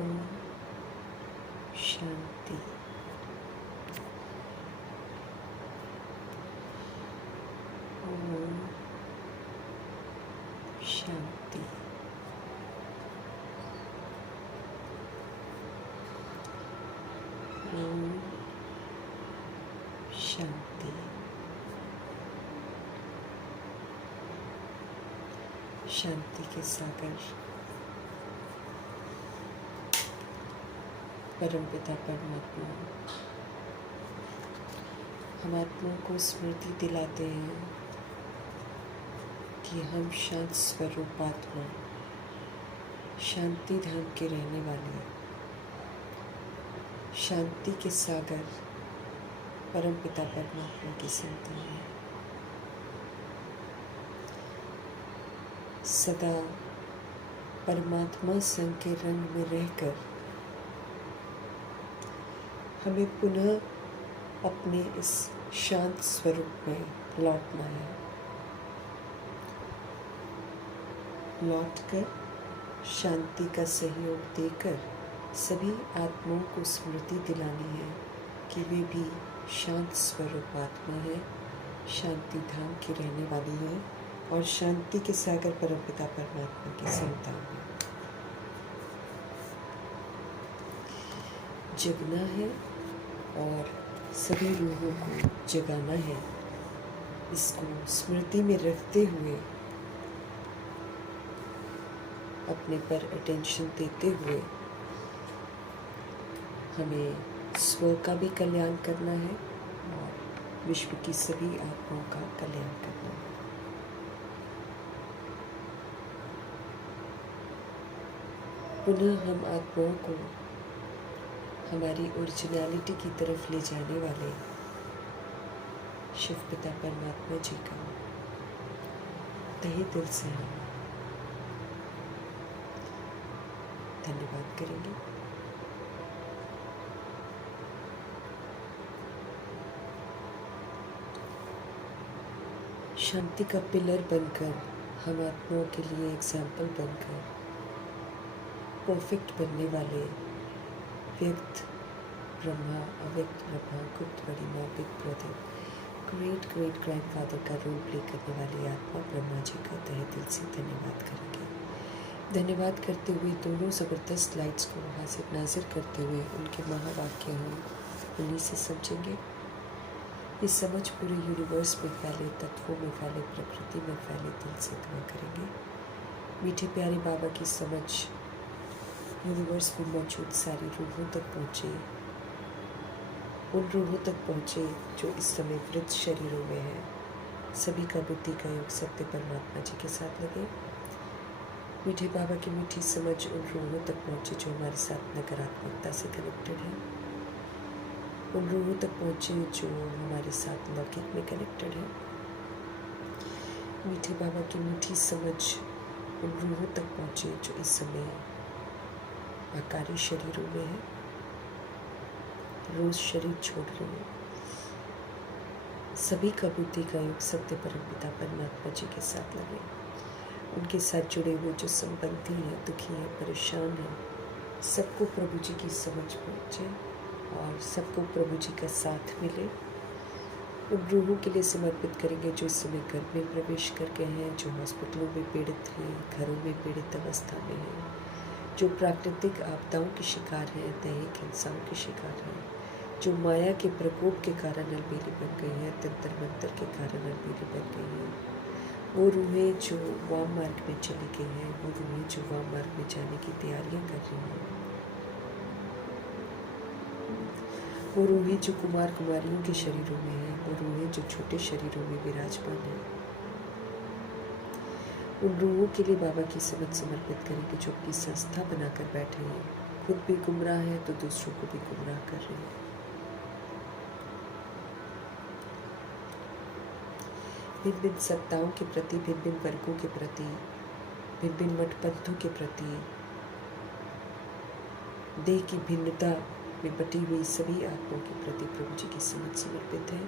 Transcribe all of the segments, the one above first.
ओम शांति। ओम शांति। ओम शांति। शांति के सागर परमपिता परमात्मा हम आत्माओं को स्मृति दिलाते हैं कि हम शांत स्वरूप आत्मा शांति धाम के रहने वाले हैं। शांति के सागर परमपिता परमात्मा की संतान है। सदा परमात्मा संग के रंग में रहकर हमें पुनः अपने इस शांत स्वरूप में लौटना है। लौटकर शांति का सहयोग देकर सभी आत्माओं को स्मृति दिलानी है कि वे भी शांत स्वरूप आत्मा है, शांति धाम की रहने वाली है और शांति के सागर परमपिता परमात्मा की संतान है। जगना है और सभी रूहों को जगाना है। इसको स्मृति में रखते हुए अपने पर अटेंशन देते हुए हमें स्व का भी कल्याण करना है और विश्व की सभी आत्माओं का कल्याण करना है। पुनः हम आत्माओं को हमारी ओरिजिनलिटी की तरफ ले जाने वाले शिव पिता परमात्मा जी का तहे दिल से हम धन्यवाद करेंगे। शांति का पिलर बनकर हम आत्माओं के लिए एग्जाम्पल बनकर परफेक्ट बनने वाले व्यक्त ब्रह्मा, अव्यक्त ब्रह्मा, गुप्त बड़ी माँ, big brother, great great grandfather का रोल प्ले करने वाली आत्मा ब्रह्मा जी का तहे दिल से धन्यवाद करेंगे। धन्यवाद करते हुए दोनों ज़बरदस्त लाइट्स को हाजिर नाजिर करते हुए उनके महावाक्य हम उन्हीं से समझेंगे। ये समझ पूरे यूनिवर्स में फैले, तत्वों में फैले, प्रकृति में फैले, दिल से दुआ करेंगे। मीठे प्यारे बाबा की समझ यूनिवर्स में मौजूद सारी रूहों तक पहुँचे, उन रूहों तक पहुँचे जो इस समय वृद्ध शरीरों में है। सभी का बुद्धि का योग सत्य परमात्मा जी के साथ लगे। मीठे बाबा की मीठी समझ उन रूहों तक पहुँचे जो हमारे साथ नकारात्मकता से कनेक्टेड है, उन रूहों तक पहुँचे जो हमारे साथ लौकिक में कनेक्टेड है। मीठे बाबा की मीठी समझ उन रूहों तक पहुँचे जो इस समय आकारी शरीरों में है, रोज शरीर छोड़ रहे हैं। सभी का बुद्धि का योग सत्य परमपिता परमात्मा जी के साथ लगे। उनके साथ जुड़े हुए जो संबंधी हैं, दुखी हैं, परेशान हैं, सबको प्रभु जी की समझ पहुँचे और सबको प्रभु जी का साथ मिले। उन रूहों के लिए समर्पित करेंगे जो इस समय घर में प्रवेश कर गए हैं, जो हॉस्पिटलों में पीड़ित हैं, घरों में पीड़ित अवस्था में हैं, जो प्राकृतिक आपदाओं के शिकार हैं, दैहिक हिंसाओं के शिकार हैं, जो माया के प्रकोप के कारण अलबेली बन गई हैं, तंत्र मंत्र के कारण अलबेली बन गई हैं, वो रूहें जो वाम मार्ग में चली गई हैं, वो रूहें जो वाम मार्ग में जाने की तैयारियां कर रही हैं, वो रूहें जो कुमार कुमारियों के शरीरों में हैं, वो रूहें जो छोटे शरीरों में विराजमान हैं, उन रूहों के लिए बाबा की समझ समर्पित करेंगे जो अपनी संस्था बनाकर बैठे हैं, खुद भी गुमराह हैं तो दूसरों को भी गुमराह कर रहे हैं। भिन्न भिन्न सत्ताओं के प्रति, भिन्न भिन्न वर्गों के प्रति, भिन्न भिन्न मतपंथों के प्रति, देह की भिन्नता में बटी हुई सभी आत्माओं के प्रति प्रभु जी की समझ समर्पित है।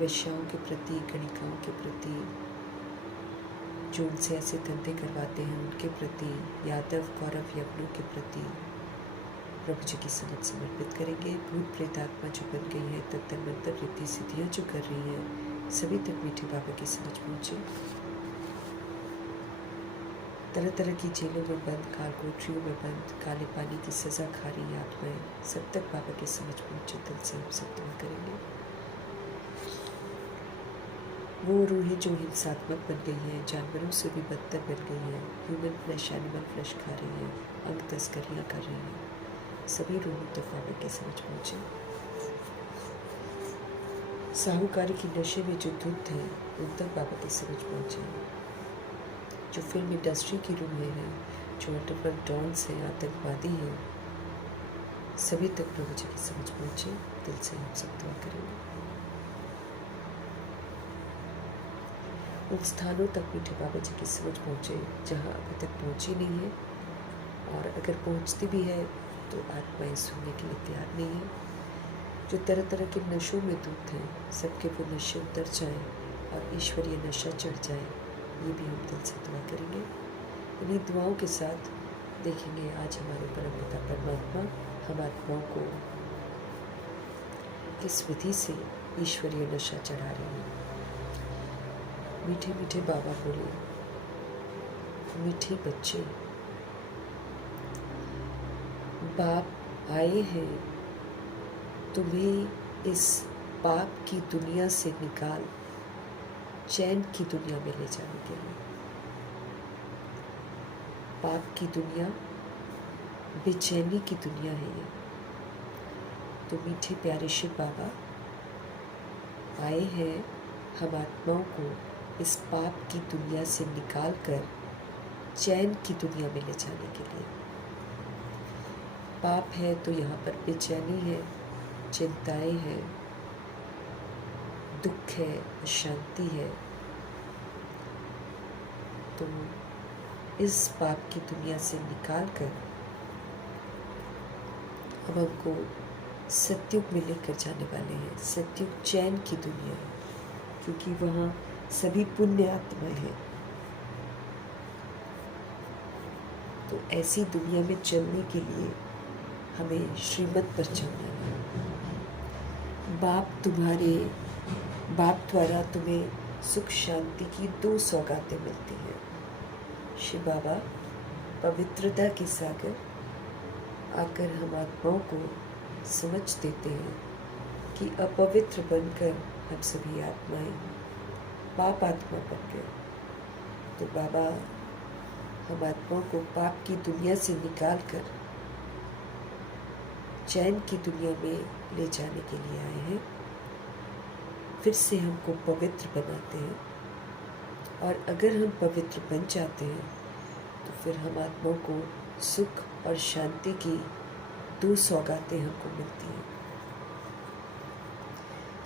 वैश्याओं के प्रति, गणिकाओं के प्रति, जो उनसे ऐसे धंधे करवाते हैं उनके प्रति, यादव कौरव यवनों के प्रति, प्रभु जी की समझ समर्पित करेंगे। भूत प्रेत आत्मा जो बन गई है, तंत्र मंत्र रिद्धि सिद्धियाँ जो कर रही हैं, सभी तक मीठे बाबा की समझ पहुँचे। तरह तरह की जेलों में बंद, काल कोठरियों में बंद, काले पानी की सज़ा खा रही आत्माएं, सब तक बाबा की समझ पहुँचे। दिल से हम सब दुआ करेंगे। वो रूहें जो हिंसात्मक बन गई हैं, जानवरों से भी बदतर बन गई हैं, ह्यूमन फ्लैश एनिमल फ्लैश खा रही हैं, अंग तस्करियाँ कर रही हैं, सभी रूहों तक बाबा की समझ पहुँचे। साहूकारी की नशे में जो धुत हैं, उन तक बाबा की समझ पहुँचे। जो फिल्म इंडस्ट्री की रूहें हैं, जो अंडरवर्ल्ड डॉन्स हैं, आतंकवादी हैं, सभी तक प्रभु जी की समझ पहुँचे। दिल से हम सब दुआ करेंगे। उन स्थानों तक मीठे बाबा जी की समझ पहुँचे जहाँ अभी तक पहुँची नहीं है, और अगर पहुँचती भी है तो आत्माएं सुनने के लिए तैयार नहीं है। जो तरह तरह के नशों में धुत हैं, सबके वो नशे उतर जाएं और ईश्वरीय नशा चढ़ जाए, ये भी हम दिल से दुआ करेंगे। इन्हीं दुआओं के साथ देखेंगे आज हमारे परमपिता परमात्मा हम आत्माओं को किस विधि से ईश्वरीय नशा चढ़ा रहे हैं। मीठे मीठे बाबा बोले, मीठे बच्चे, बाप आए हैं तुम्हें इस पाप की दुनिया से निकाल चैन की दुनिया में ले जाने के लिए। पाप की दुनिया बेचैनी की दुनिया है ये। तो मीठे प्यारे शिव बाबा आए हैं हम आत्माओं को इस पाप की दुनिया से निकाल कर चैन की दुनिया में ले जाने के लिए। पाप है तो यहाँ पर बेचैनी है, चिंताएं हैं, दुख है, अशांति है। तो इस पाप की दुनिया से निकाल कर अब हमको सत्युग में लेकर जाने वाले हैं। सत्युग चैन की दुनिया है, क्योंकि वहाँ सभी पुण्य आत्माएं हैं। तो ऐसी दुनिया में चलने के लिए हमें श्रीमत पर चलना है। बाप द्वारा तुम्हें सुख शांति की 2 सौगातें मिलती हैं। शिव बाबा पवित्रता के सागर आकर हम आत्माओं को समझ देते हैं कि अपवित्र बनकर हम सभी आत्माएं पाप आत्मा बन गए। तो बाबा हम आत्माओं को पाप की दुनिया से निकाल कर चैन की दुनिया में ले जाने के लिए आए हैं। फिर से हमको पवित्र बनाते हैं, और अगर हम पवित्र बन जाते हैं तो फिर हम आत्माओं को सुख और शांति की 2 सौगातें हमको मिलती हैं।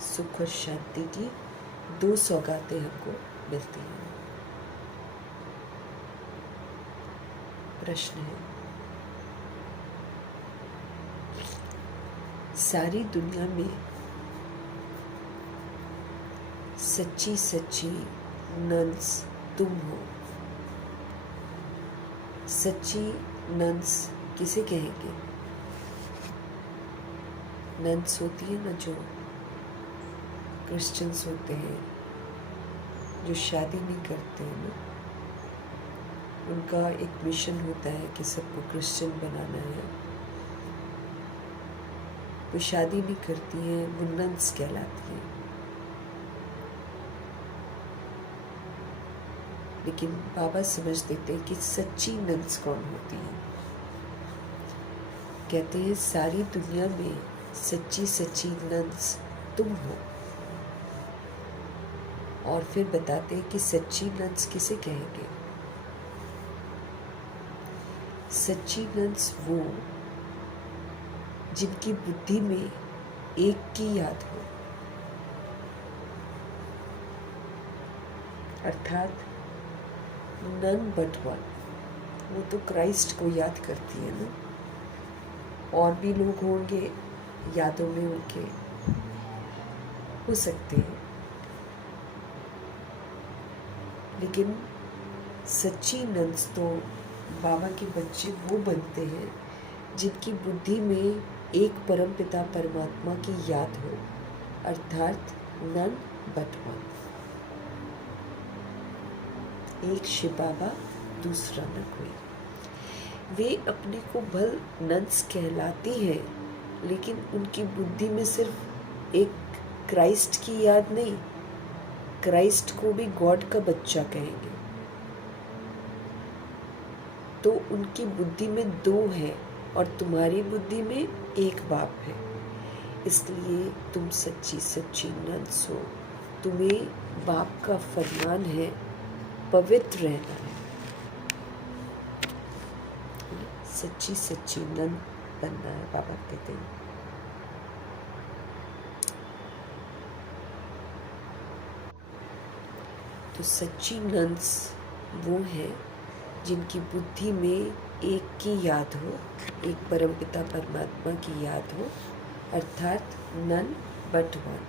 सुख और शांति की 2 सौगातें हमको मिलती हैं। प्रश्न है, सारी दुनिया में सच्ची सच्ची नंस तुम हो। सच्ची नंस किसे कहेंगे? नंस होती है ना, जो क्रिश्चियंस होते हैं, जो शादी नहीं करते हैं ना, उनका एक मिशन होता है कि सबको क्रिश्चियन बनाना है। वो शादी नहीं करती हैं, वो नंस कहलाती हैं। लेकिन बाबा समझ देते हैं कि सच्ची नंस कौन होती है। कहते हैं सारी दुनिया में सच्ची सच्ची नंस तुम हो। और फिर बताते हैं कि सच्ची नंस किसे कहेंगे? सच्ची नंस वो जिनकी बुद्धि में एक की याद हो, अर्थात नन बट वन। वो तो क्राइस्ट को याद करती है ना। और भी लोग होंगे यादों में उनके, हो सकते हैं, लेकिन सच्ची नंस तो बाबा के बच्चे वो बनते हैं जिनकी बुद्धि में एक परमपिता परमात्मा की याद हो, अर्थात नन बट वन। एक शिव बाबा, दूसरा न कोई। वे अपने को भल नंस कहलाती हैं, लेकिन उनकी बुद्धि में सिर्फ एक क्राइस्ट की याद नहीं, क्राइस्ट को भी गॉड का बच्चा कहेंगे। तो उनकी बुद्धि में दो है और तुम्हारी बुद्धि में एक बाप है, इसलिए तुम सच्ची सच्ची नंस हो। तुम्हें बाप का फरमान है पवित्र रहना है, सच्ची सच्ची नन बनना है, बाबा कहते हैं। तो सच्ची नंस वो है जिनकी बुद्धि में एक की याद हो, एक परमपिता परमात्मा की याद हो, अर्थात नन बट वन।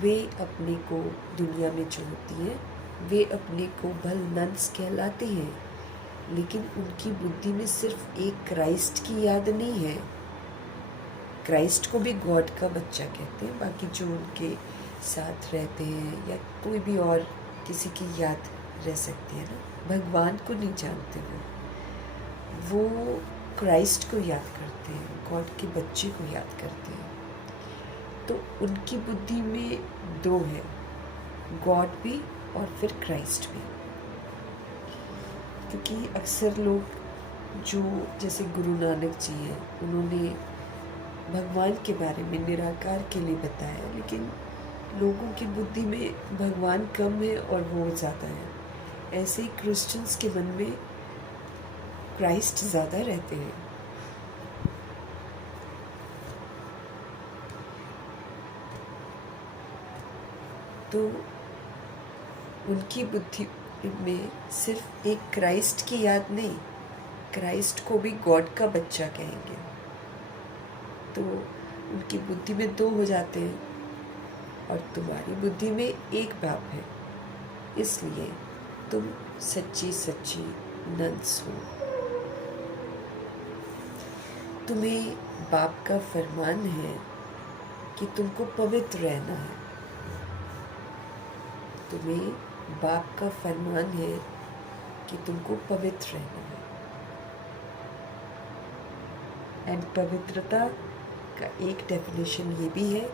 वे अपने को दुनिया में जो होती हैं, वे अपने को भल नंस कहलाते हैं, लेकिन उनकी बुद्धि में सिर्फ एक क्राइस्ट की याद नहीं है। क्राइस्ट को भी गॉड का बच्चा कहते हैं, बाकी जो उनके साथ रहते हैं या कोई भी और किसी की याद रह सकती है ना, भगवान को नहीं जानते वो क्राइस्ट को याद करते हैं, गॉड के बच्चे को याद करते हैं। तो उनकी बुद्धि में दो है, गॉड भी और फिर क्राइस्ट भी। क्योंकि अक्सर लोग जो जैसे गुरु नानक जी हैं, उन्होंने भगवान के बारे में निराकार के लिए बताया, लेकिन लोगों की बुद्धि में भगवान कम है और वो ज़्यादा है। ऐसे ही क्रिश्चियंस के मन में क्राइस्ट ज़्यादा रहते हैं। तो उनकी बुद्धि में सिर्फ एक क्राइस्ट की याद नहीं, क्राइस्ट को भी गॉड का बच्चा कहेंगे। तो उनकी बुद्धि में दो हो जाते हैं और तुम्हारी बुद्धि में एक बाप है, इसलिए तुम सच्ची सच्ची नंस हो। तुम्हें बाप का फरमान है कि तुमको पवित्र रहना है। तुम्हें बाप का फरमान है कि तुमको पवित्र रहना है। एंड पवित्रता का एक डेफिनेशन ये भी है,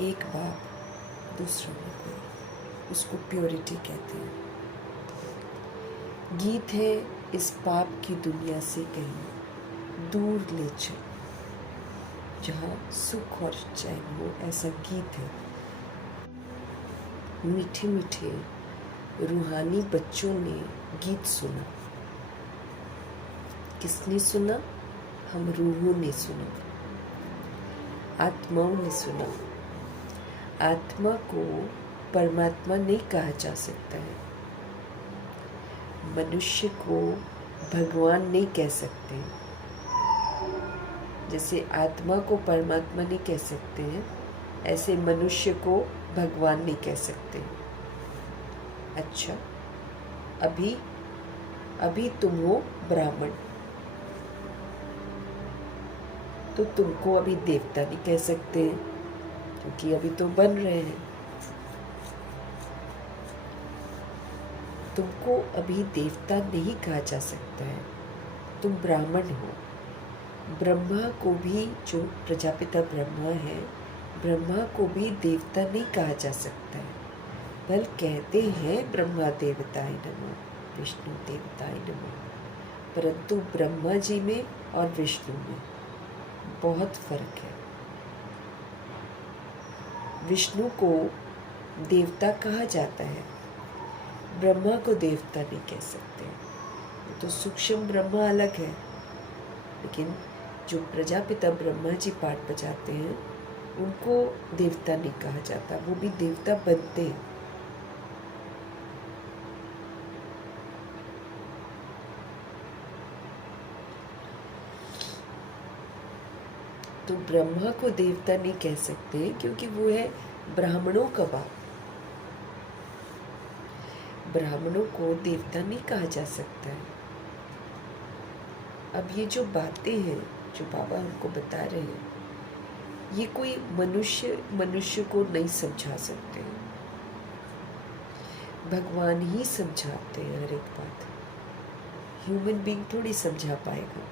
एक बाप दूसरा न कोई, उसको प्योरिटी कहते हैं। गीत है इस पाप की दुनिया से कहीं दूर ले चल, जहाँ सुख और चैन हो, ऐसा गीत है। मीठे मीठे रूहानी बच्चों ने गीत सुना। किसने सुना? हम रूहों ने सुना, आत्माओं ने सुना। आत्मा को परमात्मा नहीं कहा जा सकता है, मनुष्य को भगवान नहीं कह सकते। जैसे आत्मा को परमात्मा नहीं कह सकते हैं, ऐसे मनुष्य को भगवान नहीं कह सकते। अच्छा, अभी तुम हो ब्राह्मण, तो तुमको अभी देवता नहीं कह सकते हैं, क्योंकि अभी तो बन रहे हैं। तुमको अभी देवता नहीं कहा जा सकता है, तुम ब्राह्मण हो। ब्रह्मा को भी, जो प्रजापिता ब्रह्मा है, ब्रह्मा को भी देवता नहीं कहा जा सकता है, बल कहते हैं ब्रह्मा देवताय नमः, विष्णु देवताय नमः। परंतु ब्रह्मा जी में और विष्णु में बहुत फर्क है। विष्णु को देवता कहा जाता है, ब्रह्मा को देवता नहीं कह सकते। तो सूक्ष्म ब्रह्मा अलग है, लेकिन जो प्रजापिता ब्रह्मा जी पाठ बजाते हैं, उनको देवता नहीं कहा जाता, वो भी देवता बनते हैं। तो ब्रह्मा को देवता नहीं कह सकते, क्योंकि वो है ब्राह्मणों का बाप। ब्राह्मणों को देवता नहीं कहा जा सकता है। अब ये जो बातें हैं जो बाबा हमको बता रहे हैं, ये कोई मनुष्य को नहीं समझा सकते। भगवान ही समझाते हैं हर एक बात। ह्यूमन बीइंग थोड़ी समझा पाएगा,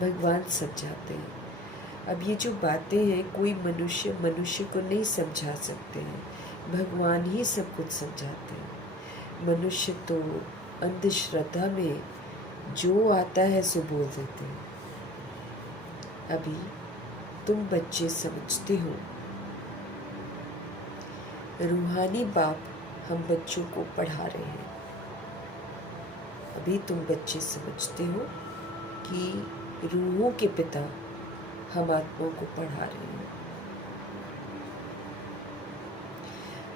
भगवान समझाते हैं। अब ये जो बातें हैं कोई मनुष्य को नहीं समझा सकते हैं, भगवान ही सब कुछ समझाते हैं। मनुष्य तो अंधश्रद्धा में जो आता है सो बोल देते हैं। अभी तुम बच्चे समझते हो, रूहानी बाप हम बच्चों को पढ़ा रहे हैं। अभी तुम बच्चे समझते हो कि रूहों के पिता हम आत्माओं को पढ़ा रहे हैं।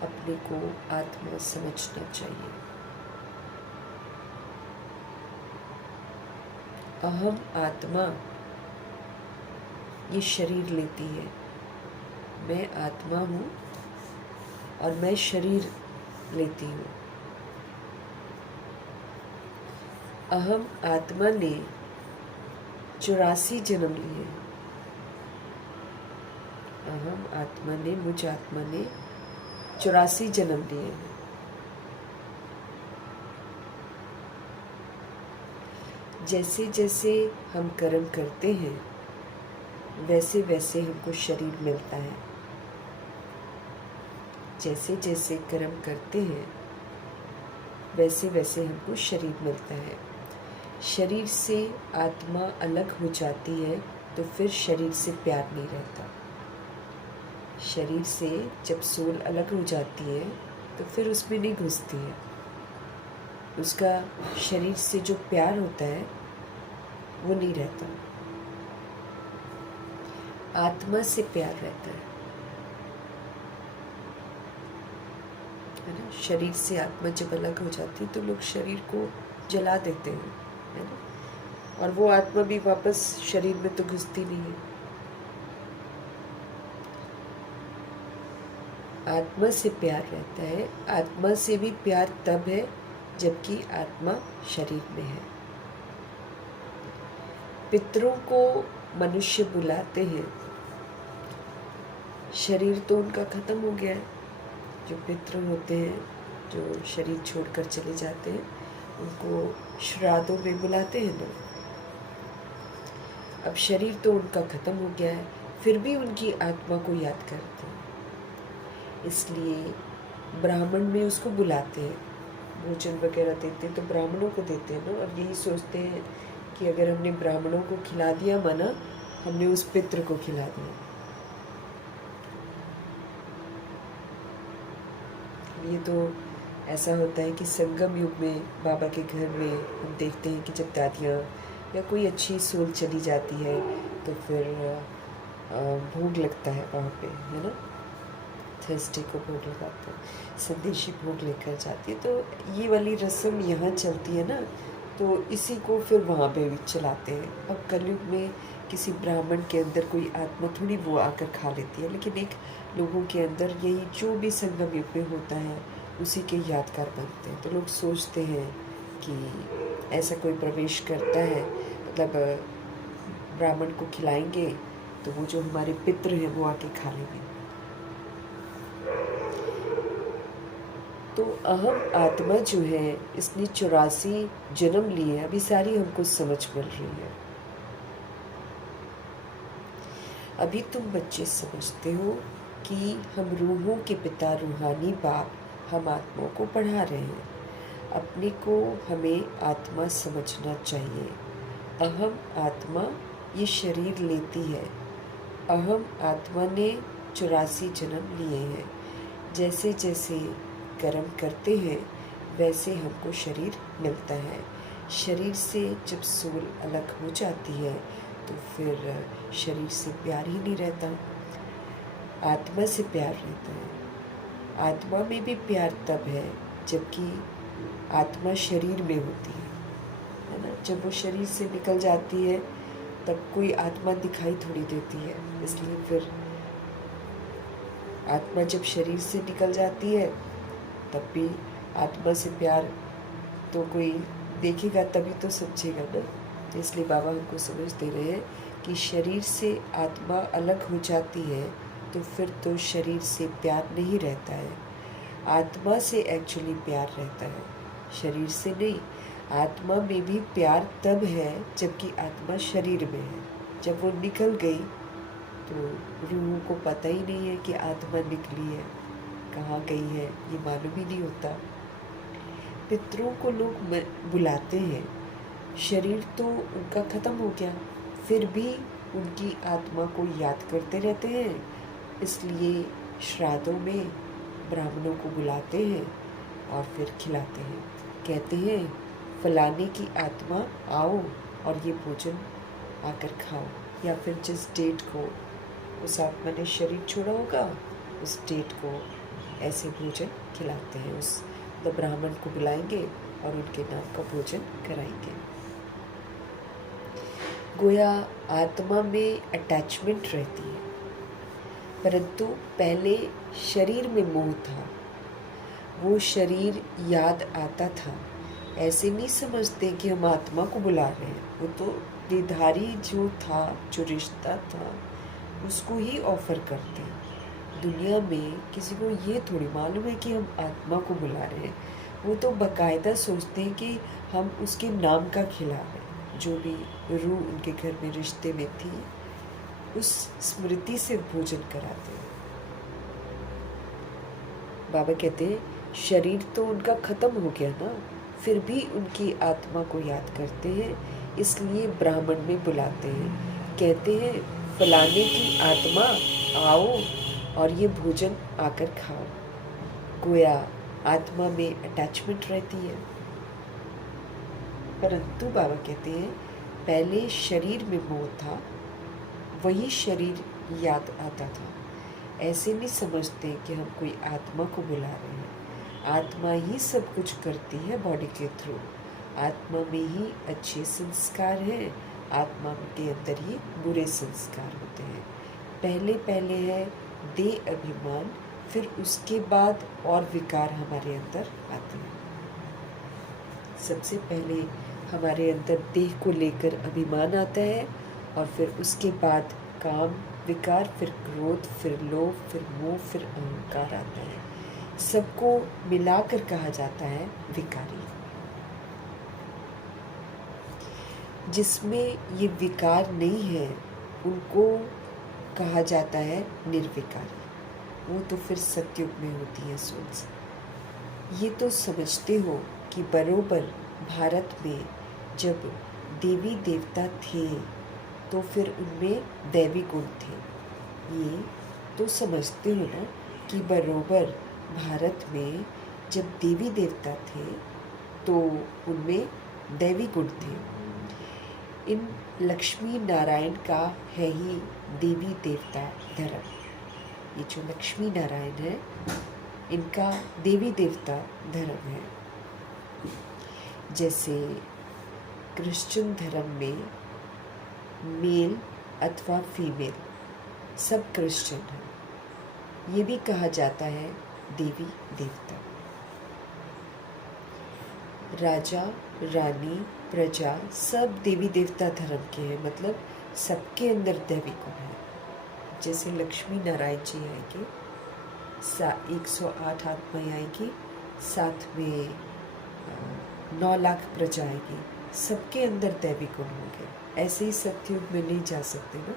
अपने को आत्मा समझना चाहिए। अहम आत्मा ये शरीर लेती है। मैं आत्मा हूँ और मैं शरीर लेती हूँ। अहम आत्मा ने 84 जन्म लिए। अहम आत्मा ने, मुझ आत्मा ने 84 जन्म लिए हैं। जैसे जैसे हम कर्म करते हैं वैसे वैसे हमको शरीर मिलता है। जैसे जैसे कर्म करते हैं वैसे वैसे हमको शरीर मिलता है। शरीर से आत्मा अलग हो जाती है तो फिर शरीर से प्यार नहीं रहता। शरीर से जब सोल अलग हो जाती है तो फिर उसमें नहीं घुसती है। उसका शरीर से जो प्यार होता है वो नहीं रहता। आत्मा से प्यार रहता है ना। शरीर से आत्मा जब अलग हो जाती है तो लोग शरीर को जला देते हैं, है ना। और वो आत्मा भी वापस शरीर में तो घुसती नहीं है। आत्मा से प्यार रहता है। आत्मा से भी प्यार तब है जबकि आत्मा शरीर में है। पितरों को मनुष्य बुलाते हैं। शरीर तो उनका खत्म हो गया है। जो पितृ होते हैं, जो शरीर छोड़कर चले जाते हैं, उनको श्राद्धों में बुलाते हैं लोग। अब शरीर तो उनका खत्म हो गया है, फिर भी उनकी आत्मा को याद करते हैं। इसलिए ब्राह्मण में उसको बुलाते हैं। भोजन वगैरह देते हैं तो ब्राह्मणों को देते हैं ना। अब यही सोचते हैं कि अगर हमने ब्राह्मणों को खिला दिया माना हमने उस पितृ को खिला दिया। ये तो ऐसा होता है कि संगम युग में बाबा के घर में हम देखते हैं कि जब दादियाँ या कोई अच्छी सोल चली जाती है तो फिर भोग लगता है वहाँ पे, है ना। थर्सडे को भोग लगाते हैं, संदेशी भोग लेकर जाती है। तो ये वाली रस्म यहाँ चलती है ना, तो इसी को फिर वहाँ पे भी चलाते हैं। अब कलयुग में किसी ब्राह्मण के अंदर कोई आत्मा थोड़ी वो आकर खा लेती है, लेकिन एक लोगों के अंदर यही जो भी संगम युग में होता है उसी के यादगार बनते हैं। तो लोग सोचते हैं कि ऐसा कोई प्रवेश करता है, मतलब ब्राह्मण को खिलाएंगे तो वो जो हमारे पितृ हैं वो आके खा लेंगे। तो अहम आत्मा जो है इसने 84 जन्म लिए। अभी सारी हमको समझ मिल रही है। अभी तुम बच्चे समझते हो कि हम रूहों के पिता रूहानी बाप हम आत्माओं को पढ़ा रहे हैं। अपने को हमें आत्मा समझना चाहिए। अहम आत्मा ये शरीर लेती है। अहम आत्मा ने 84 जन्म लिए हैं। जैसे जैसे कर्म करते हैं वैसे हमको शरीर मिलता है। शरीर से जब सोल अलग हो जाती है तो फिर शरीर से प्यार ही नहीं रहता, आत्मा से प्यार रहता है। आत्मा में भी प्यार तब है जबकि आत्मा शरीर में होती है ना। जब वो शरीर से निकल जाती है तब कोई आत्मा दिखाई थोड़ी देती है। इसलिए फिर आत्मा जब शरीर से निकल जाती है तब भी आत्मा से प्यार तो कोई देखेगा तभी तो समझेगा ना। इसलिए बाबा हमको समझ दे रहे हैं कि शरीर से आत्मा अलग हो जाती है तो फिर तो शरीर से प्यार नहीं रहता है। आत्मा से एक्चुअली प्यार रहता है, शरीर से नहीं। आत्मा में भी प्यार तब है जबकि आत्मा शरीर में है। जब वो निकल गई तो रूह को पता ही नहीं है कि आत्मा निकली है, कहाँ गई है, ये मालूम ही नहीं होता। पितरों को लोग बुलाते हैं, शरीर तो उनका ख़त्म हो गया, फिर भी उनकी आत्मा को याद करते रहते हैं। इसलिए श्राद्धों में ब्राह्मणों को बुलाते हैं और फिर खिलाते हैं, कहते हैं फलाने की आत्मा आओ और ये भोजन आकर खाओ। या फिर जिस डेट को उस आत्मा ने शरीर छोड़ा होगा उस डेट को ऐसे भोजन खिलाते हैं। उस ब्राह्मण को बुलाएंगे और उनके नाम का भोजन कराएंगे। गोया आत्मा में अटैचमेंट रहती है, परंतु पहले शरीर में मोह था, वो शरीर याद आता था। ऐसे नहीं समझते कि हम आत्मा को बुला रहे हैं, वो तो निधारी जो था, जो रिश्ता था, उसको ही ऑफर करते हैं। दुनिया में किसी को ये थोड़ी मालूम है कि हम आत्मा को बुला रहे हैं। वो तो बाकायदा सोचते हैं कि हम उसके नाम का खिला रहे हैं। जो भी रूह उनके घर में रिश्ते में थी उस स्मृति से भोजन कराते हैं। बाबा कहते हैं शरीर तो उनका ख़त्म हो गया ना, फिर भी उनकी आत्मा को याद करते हैं, इसलिए ब्राह्मण में बुलाते हैं। कहते हैं फलाने की आत्मा आओ और ये भोजन आकर खाओ। गोया आत्मा में अटैचमेंट रहती है, परंतु बाबा कहते हैं पहले शरीर में मोह था, वही शरीर याद आता था। ऐसे नहीं समझते कि हम कोई आत्मा को बुला रहे हैं। आत्मा ही सब कुछ करती है बॉडी के थ्रू। आत्मा में ही अच्छे संस्कार हैं, आत्मा के अंदर ही बुरे संस्कार होते हैं। पहले पहले है देह अभिमान, फिर उसके बाद और विकार हमारे अंदर आते हैं। सबसे पहले हमारे अंदर देह को लेकर अभिमान आता है और फिर उसके बाद काम विकार, फिर क्रोध, फिर लोभ, फिर मोह, फिर अहंकार आता है। सबको मिलाकर कहा जाता है विकारी। जिसमें ये विकार नहीं है उनको कहा जाता है निर्विकारी। वो तो फिर सतयुग में होती है सोच। ये तो समझते हो कि बरोबर भारत में जब देवी देवता थे तो फिर उनमें दैवी गुण थे। ये तो समझते हो ना कि बरोबर भारत में जब देवी देवता थे तो उनमें दैवी गुण थे। इन लक्ष्मी नारायण का है ही देवी देवता धर्म। ये जो लक्ष्मी नारायण है इनका देवी देवता धर्म है। जैसे क्रिश्चियन धर्म में मेल अथवा फीमेल सब क्रिश्चियन है, ये भी कहा जाता है देवी देवता। राजा रानी प्रजा सब देवी देवता धर्म के हैं, मतलब सबके अंदर दैवी गुण है। जैसे लक्ष्मी नारायण जी आएंगे, 108 आत्माएं आएंगी, साथ में 9 लाख प्रजा आएगी, सबके अंदर दैवी गुण होंगे। ऐसे ही सतयुग में नहीं जा सकते ना,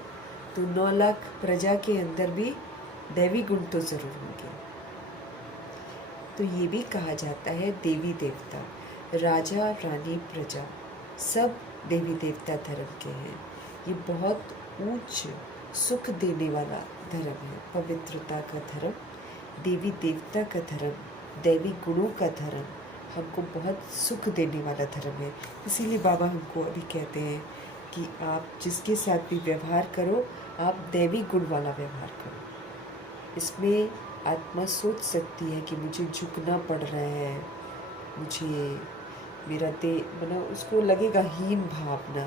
तो 9 लाख प्रजा के अंदर भी दैवी गुण तो जरूर होंगे। तो ये भी कहा जाता है देवी देवता। राजा रानी प्रजा सब देवी देवता धर्म के हैं। ये बहुत ऊंच सुख देने वाला धर्म है, पवित्रता का धर्म, देवी देवता का धर्म, दैवी गुणों का धर्म, हमको बहुत सुख देने वाला धर्म है। इसीलिए बाबा हमको अभी कहते हैं कि आप जिसके साथ भी व्यवहार करो, आप दैवी गुण वाला व्यवहार करो। इसमें आत्मा सोच सकती है कि मुझे झुकना पड़ रहा है, मुझे मेरा उसको लगेगा हीन भावना,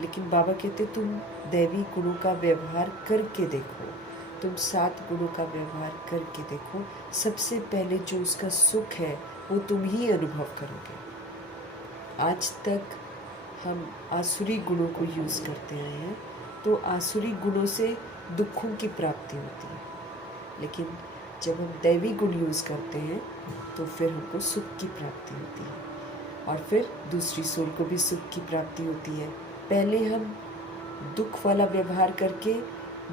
लेकिन बाबा कहते तुम दैवी गुणों का व्यवहार करके देखो, तुम 7 गुणों का व्यवहार करके देखो। सबसे पहले जो उसका सुख है वो तुम ही अनुभव करोगे। आज तक हम आसुरी गुणों को यूज़ करते आए हैं, तो आसुरी गुणों से दुखों की प्राप्ति होती है। लेकिन जब हम दैवी गुण यूज़ करते हैं तो फिर हमको सुख की प्राप्ति होती है, और फिर दूसरी सोल को भी सुख की प्राप्ति होती है। पहले हम दुख वाला व्यवहार करके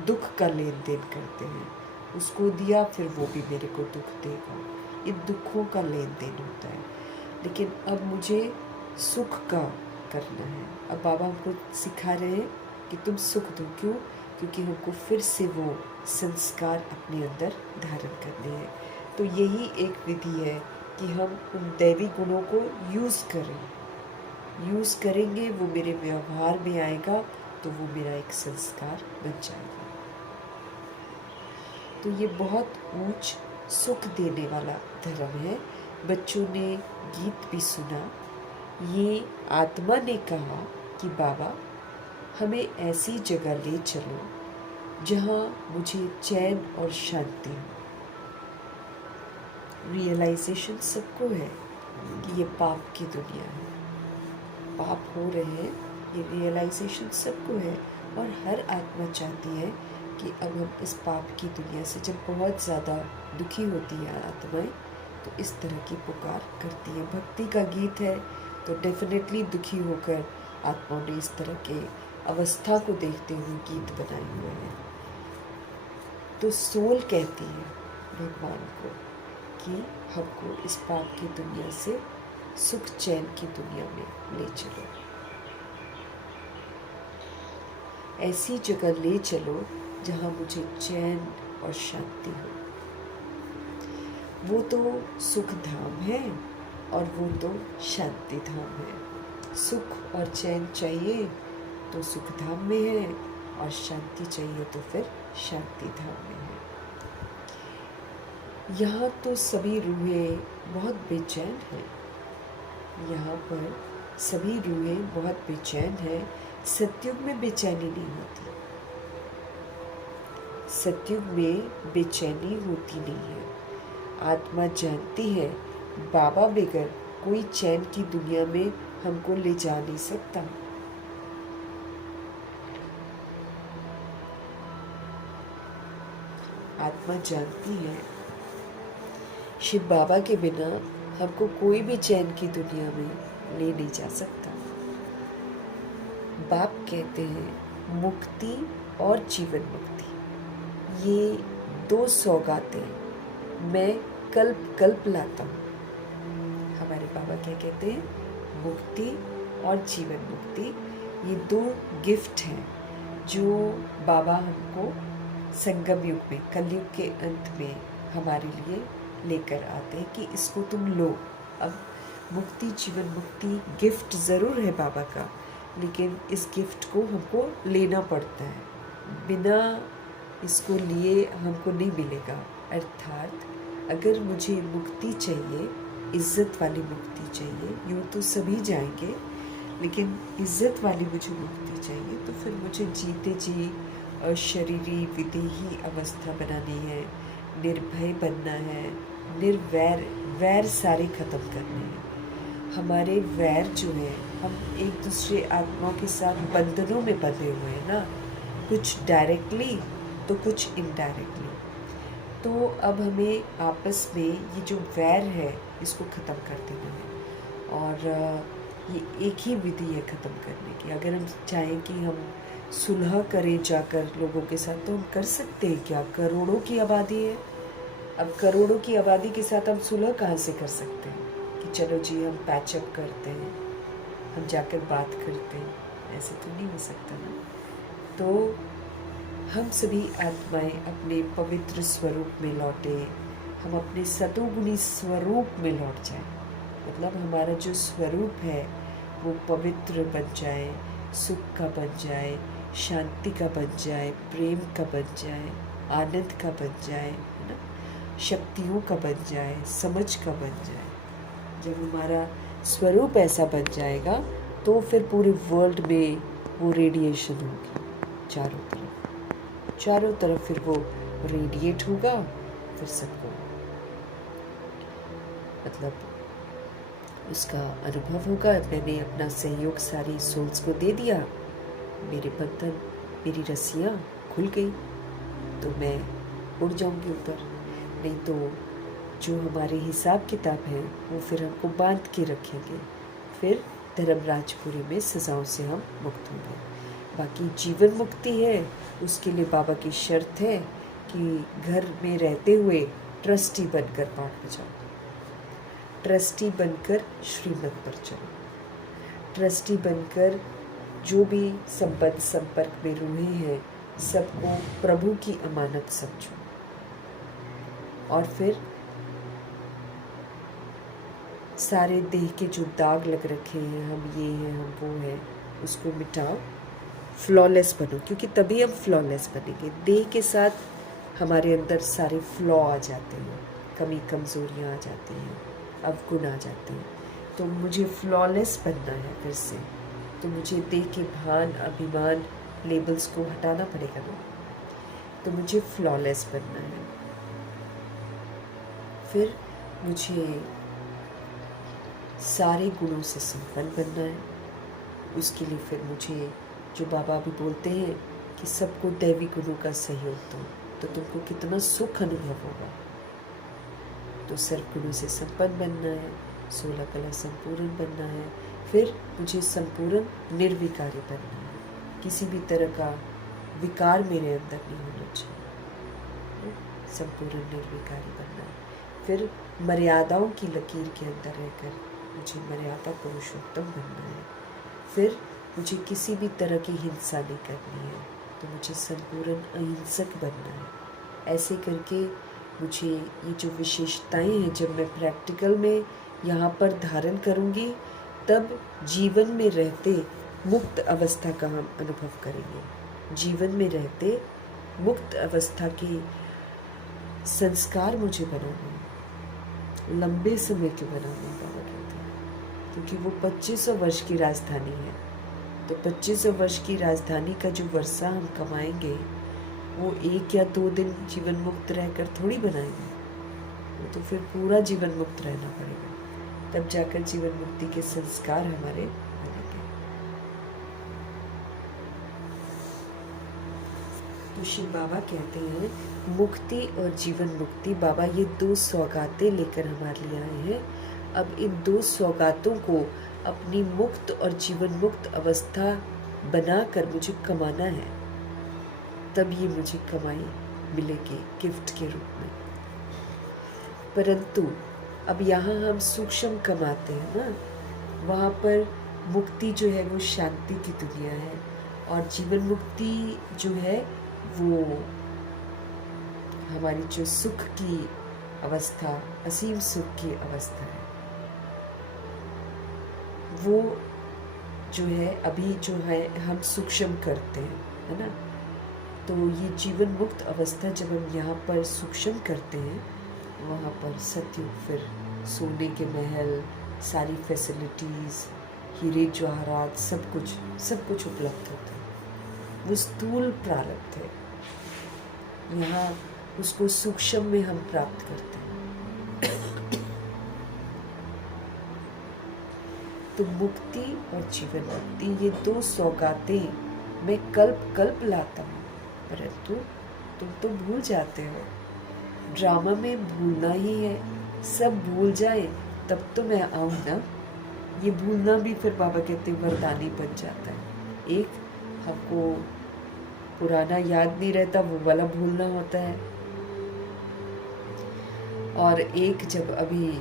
दुख का लेन देन करते हैं, उसको दिया फिर वो भी मेरे को दुख देगा, ये दुखों का लेन देन होता है। लेकिन अब मुझे सुख का करना है। अब बाबा हमको सिखा रहे हैं कि तुम सुख दो। क्यों? क्योंकि हमको फिर से वो संस्कार अपने अंदर धारण करने हैं। तो यही एक विधि है कि हम उन दैवी गुणों को यूज़ करेंगे, वो मेरे व्यवहार में आएगा, तो वो मेरा एक संस्कार बन जाएगा। तो ये बहुत ऊंच सुख देने वाला धर्म है। बच्चों ने गीत भी सुना। ये आत्मा ने कहा कि बाबा हमें ऐसी जगह ले चलो जहाँ मुझे चैन और शांति हो। रियलाइजेशन सबको है कि ये पाप की दुनिया है, पाप हो रहे हैं, ये रियलाइजेशन सबको है। और हर आत्मा चाहती है कि अब हम इस पाप की दुनिया से, जब बहुत ज़्यादा दुखी होती है आत्माएं, तो इस तरह की पुकार करती है। भक्ति का गीत है तो डेफिनेटली दुखी होकर आत्माओं ने इस तरह के अवस्था को देखते हुए गीत बनाए हुए हैं। तो सोल कहती है भगवान को कि हमको इस पाप की दुनिया से सुख चैन की दुनिया में ले चलो, ऐसी जगह ले चलो जहाँ मुझे चैन और शांति हो। वो तो सुख धाम है और वो तो शांति धाम है। सुख और चैन चाहिए तो सुख धाम में है, और शांति चाहिए तो फिर शांति धाम में है। यहाँ तो सभी रूहें बहुत बेचैन हैं। यहाँ पर सभी रूहें बहुत बेचैन हैं। सतयुग में बेचैनी नहीं होती, सतयुग में बेचैनी होती नहीं है। आत्मा जानती है बाबा बगैर कोई चैन की दुनिया में हमको ले जा नहीं सकता। आत्मा जानती है शिव बाबा के बिना हमको कोई भी चैन की दुनिया में ले नहीं जा सकता। बाप कहते हैं मुक्ति और जीवन मुक्ति, ये दो सौगातें मैं कल्प कल्प लाता हूँ। हमारे बाबा क्या कहते हैं? मुक्ति और जीवन मुक्ति, ये दो गिफ्ट हैं जो बाबा हमको संगम युग में, कलयुग के अंत में हमारे लिए लेकर आते हैं कि इसको तुम लो। अब मुक्ति जीवन मुक्ति गिफ्ट ज़रूर है बाबा का, लेकिन इस गिफ्ट को हमको लेना पड़ता है, बिना इसको लिए हमको नहीं मिलेगा। अर्थात अगर मुझे मुक्ति चाहिए, इज़्ज़त वाली मुक्ति चाहिए, यूँ तो सभी जाएंगे, लेकिन इज़्ज़त वाली मुझे मुक्ति चाहिए, तो फिर मुझे जीते जी शरीरी विदेही अवस्था बनानी है, निर्भय बनना है, निर्वैर, वैर सारे ख़त्म करने हैं। हमारे वैर जो है, हम एक दूसरे आत्माओं के साथ बंधनों में बंधे हुए हैं ना, कुछ डायरेक्टली तो कुछ इनडायरेक्टली। तो अब हमें आपस में ये जो वैर है इसको ख़त्म कर देना है, और ये एक ही विधि है ख़त्म करने की। अगर हम चाहें कि हम सुलह करें जाकर लोगों के साथ, तो हम कर सकते हैं क्या? करोड़ों की आबादी है। अब करोड़ों की आबादी के साथ हम सुलह कहाँ से कर सकते हैं कि चलो जी हम पैचअप करते हैं, हम जाकर बात करते हैं? ऐसे तो नहीं हो सकता ना। तो हम सभी आत्माएं अपने पवित्र स्वरूप में लौटे, हम अपने सतोगुणी स्वरूप में लौट जाएं। मतलब हमारा जो स्वरूप है वो पवित्र बन जाए, सुख का बन जाए, शांति का बन जाए, प्रेम का बन जाए, आनंद का बन जाए, है ना, शक्तियों का बन जाए, समझ का बन जाए। जब हमारा स्वरूप ऐसा बन जाएगा तो फिर पूरे वर्ल्ड में वो रेडिएशन होगी, चारों तरफ फिर वो रेडिएट होगा, फिर सबको मतलब उसका अनुभव होगा। मैंने अपना सहयोग सारी सोल्स को दे दिया, मेरे बंधन, मेरी रस्सियाँ खुल गई, तो मैं उड़ जाऊंगी ऊपर। नहीं तो जो हमारे हिसाब किताब हैं वो फिर हमको बांध के रखेंगे, फिर धर्मराजपुरी में सजाओं से हम मुक्त होंगे। बाकी जीवन मुक्ति है, उसके लिए बाबा की शर्त है कि घर में रहते हुए ट्रस्टी बनकर पाठ बजाओ, ट्रस्टी बनकर श्रीमत पर चलो, ट्रस्टी बनकर जो भी संबंध संपर्क में रूहे हैं सबको प्रभु की अमानत समझो, और फिर सारे देह के जो दाग लग रखे हैं, हम ये हैं हम वो हैं, उसको मिटाओ, फ्लॉलेस बनो, क्योंकि तभी हम फ्लॉलेस बनेंगे। देह के साथ हमारे अंदर सारे फ्लॉ आ जाते हैं, कमी कमज़ोरियाँ आ जाती हैं, अवगुण आ जाते हैं। तो मुझे फ्लॉलेस बनना है फिर से, तो मुझे देह के भान अभिमान लेबल्स को हटाना पड़ेगा ना, तो मुझे फ्लॉलेस बनना है। फिर मुझे सारे गुणों से संपन्न बनना है। उसके लिए फिर मुझे, जो बाबा भी बोलते हैं कि सबको दैवी गुणों का सहयोग दो, तो तुमको कितना सुख अनुभव होगा। तो सर्व गुणों से संपन्न बनना है, 16 कला संपूर्ण बनना है। फिर मुझे संपूर्ण निर्विकारी बनना है, किसी भी तरह का विकार मेरे अंदर नहीं होना चाहिए, संपूर्ण निर्विकारी बनना है। फिर मर्यादाओं की लकीर के अंदर रहकर मुझे मर्यादा पुरुषोत्तम बनना है। फिर मुझे किसी भी तरह की हिंसा नहीं करनी है, तो मुझे संपूर्ण अहिंसक बनना है। ऐसे करके मुझे ये जो विशेषताएं हैं, जब मैं प्रैक्टिकल में यहाँ पर धारण करूँगी, तब जीवन में रहते मुक्त अवस्था का हम अनुभव करेंगे। जीवन में रहते मुक्त अवस्था के संस्कार मुझे बनाने हैं, लंबे समय के बनाने हैं बाबा कहते हैं, क्योंकि वो 2500 वर्ष की राजधानी है। तो 2500 वर्ष की राजधानी का जो वर्षा हम कमाएंगे, वो 1 या 2 दिन जीवन मुक्त रहकर थोड़ी बनाएंगे, वो तो फिर पूरा जीवन मुक्त रहना पड़ेगा, तब जाकर जीवन मुक्ति के संस्कार हमारे बनेंगे। तो शिव बाबा कहते हैं मुक्ति और जीवन मुक्ति, बाबा ये 2 सौगातें लेकर हमारे लिए आए हैं। अब इन 2 सौगातों को अपनी मुक्त और जीवन मुक्त अवस्था बनाकर मुझे कमाना है, तब ये मुझे कमाई मिलेगी गिफ्ट के रूप में। परंतु अब यहाँ हम सूक्ष्म कमाते हैं ना, वहाँ पर मुक्ति जो है वो शांति की दुनिया है, और जीवन मुक्ति जो है वो हमारी जो सुख की अवस्था, असीम सुख की अवस्था है, वो जो है अभी जो है हम सूक्ष्म करते हैं, है ना। तो ये जीवन मुक्त अवस्था जब हम यहाँ पर सूक्ष्म करते हैं, वहाँ पर सतयुग, फिर सोने के महल, सारी फैसिलिटीज़, हीरे जवाहरात, सब कुछ उपलब्ध होता है। वो स्थूल प्रारब्ध है, यहाँ उसको सूक्ष्म में हम प्राप्त करते हैं। तो मुक्ति और जीवन मुक्ति, ये 2 सौगातें मैं कल्प कल्प लाता हूँ, परंतु तुम तो भूल जाते हो। ड्रामा में भूलना ही है, सब भूल जाए तब तो मैं आऊँ ना। ये भूलना भी फिर बाबा कहते हैं वरदानी बन जाता है। एक हमको पुराना याद नहीं रहता, वो वाला भूलना होता है, और एक जब अभी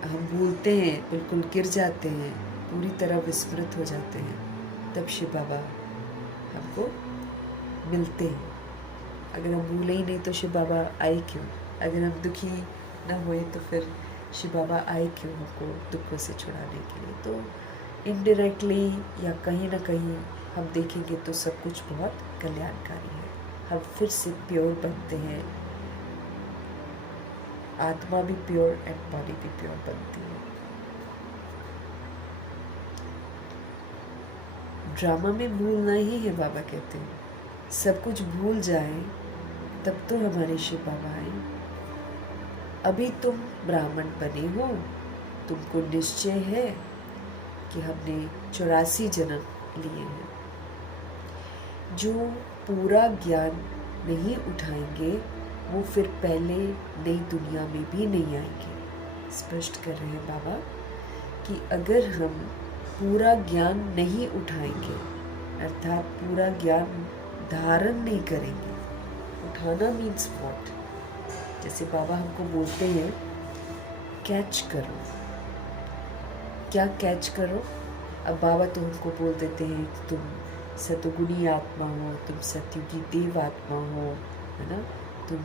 हम भूलते हैं, बिल्कुल गिर जाते हैं, पूरी तरह विस्मृत हो जाते हैं, तब शिव बाबा हमको मिलते हैं। अगर हम भूले ही नहीं तो शिव बाबा आए क्यों? अगर हम दुखी ना हुए तो फिर शिव बाबा आए क्यों हमको दुखों से छुड़ाने के लिए? तो इनडायरेक्टली या कहीं ना कहीं हम देखेंगे तो सब कुछ बहुत कल्याणकारी है। हम फिर से प्योर बनते हैं, आत्मा भी प्योर एंड बॉडी भी प्योर बनती है। ड्रामा में भूलना ही है, बाबा कहते हैं सब कुछ भूल जाए तब तो हमारे शिव बाबा आए। अभी तुम ब्राह्मण बने हो, तुमको निश्चय है कि हमने 84 जन्म लिए हैं। जो पूरा ज्ञान नहीं उठाएंगे वो फिर पहले नई दुनिया में भी नहीं आएंगे। स्पष्ट कर रहे हैं बाबा कि अगर हम पूरा ज्ञान नहीं उठाएंगे, अर्थात पूरा ज्ञान धारण नहीं करेंगे, उठाना मीन्स व्हाट, जैसे बाबा हमको बोलते हैं कैच करो, क्या कैच करो। अब बाबा तो हमको बोल देते हैं कि तुम सतोगुणी आत्मा हो, तुम सतयुगी देव आत्मा हो, है ना, तुम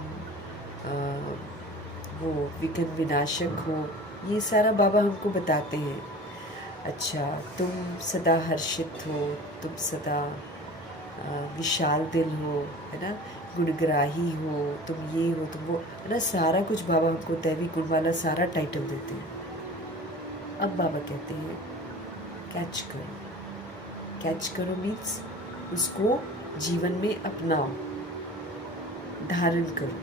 वो विघ्न विनाशक हो, ये सारा बाबा हमको बताते हैं। अच्छा, तुम सदा हर्षित हो, तुम सदा विशाल दिल हो, है ना, गुणग्राही हो, तुम ये हो, तुम वो, है ना, सारा कुछ बाबा हमको दैवी गुण वाला सारा टाइटल देते हैं। अब बाबा कहते हैं कैच करो। कैच करो मीन्स उसको जीवन में अपनाओ, धारण करो,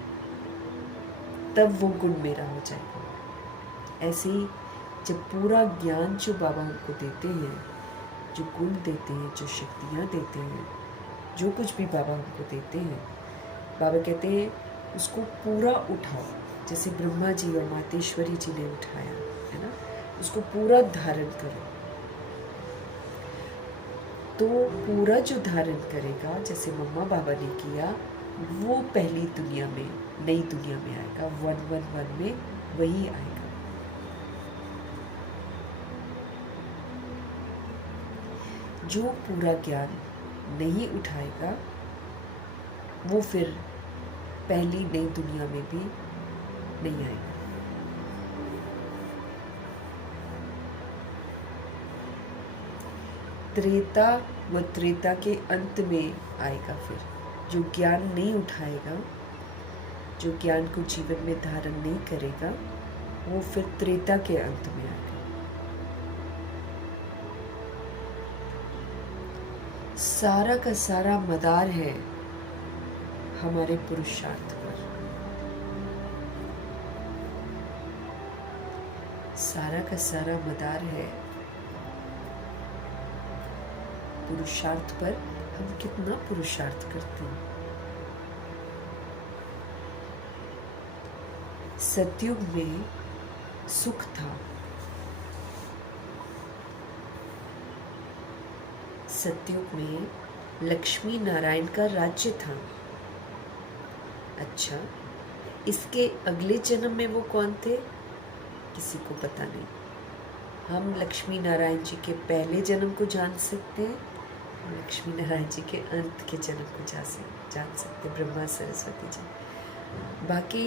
तब वो गुण मेरा हो जाएगा। ऐसे ही जब पूरा ज्ञान जो बाबा हमको देते हैं, जो गुण देते हैं, जो शक्तियाँ देते हैं, जो कुछ भी बाबा हमको देते हैं, बाबा कहते हैं उसको पूरा उठाओ, जैसे ब्रह्मा जी और मातेश्वरी जी ने उठाया, है ना, उसको पूरा धारण करो। तो पूरा जो धारण करेगा, जैसे मम्मा बाबा ने किया, वो पहली दुनिया में, नई दुनिया में आएगा, 111 में वही आएगा। जो पूरा ज्ञान नहीं उठाएगा वो फिर पहली नई दुनिया में भी नहीं आएगा। त्रेता व त्रेता के अंत में आएगा। फिर जो ज्ञान नहीं उठाएगा, जो ज्ञान को जीवन में धारण नहीं करेगा, वो फिर त्रेता के अंत में आएगा। सारा का सारा मदार है हमारे पुरुषार्थ पर। सारा का सारा मदार है पुरुषार्थ पर। हम कितना पुरुषार्थ करते हैं। सतयुग में सुख था, सतयुग में लक्ष्मी नारायण का राज्य था। अच्छा, इसके अगले जन्म में वो कौन थे, किसी को पता नहीं। हम लक्ष्मी नारायण जी के पहले जन्म को जान सकते हैं, लक्ष्मी नारायण जी के अंत के जन्म को जान सकते, ब्रह्मा सरस्वती जी। बाकी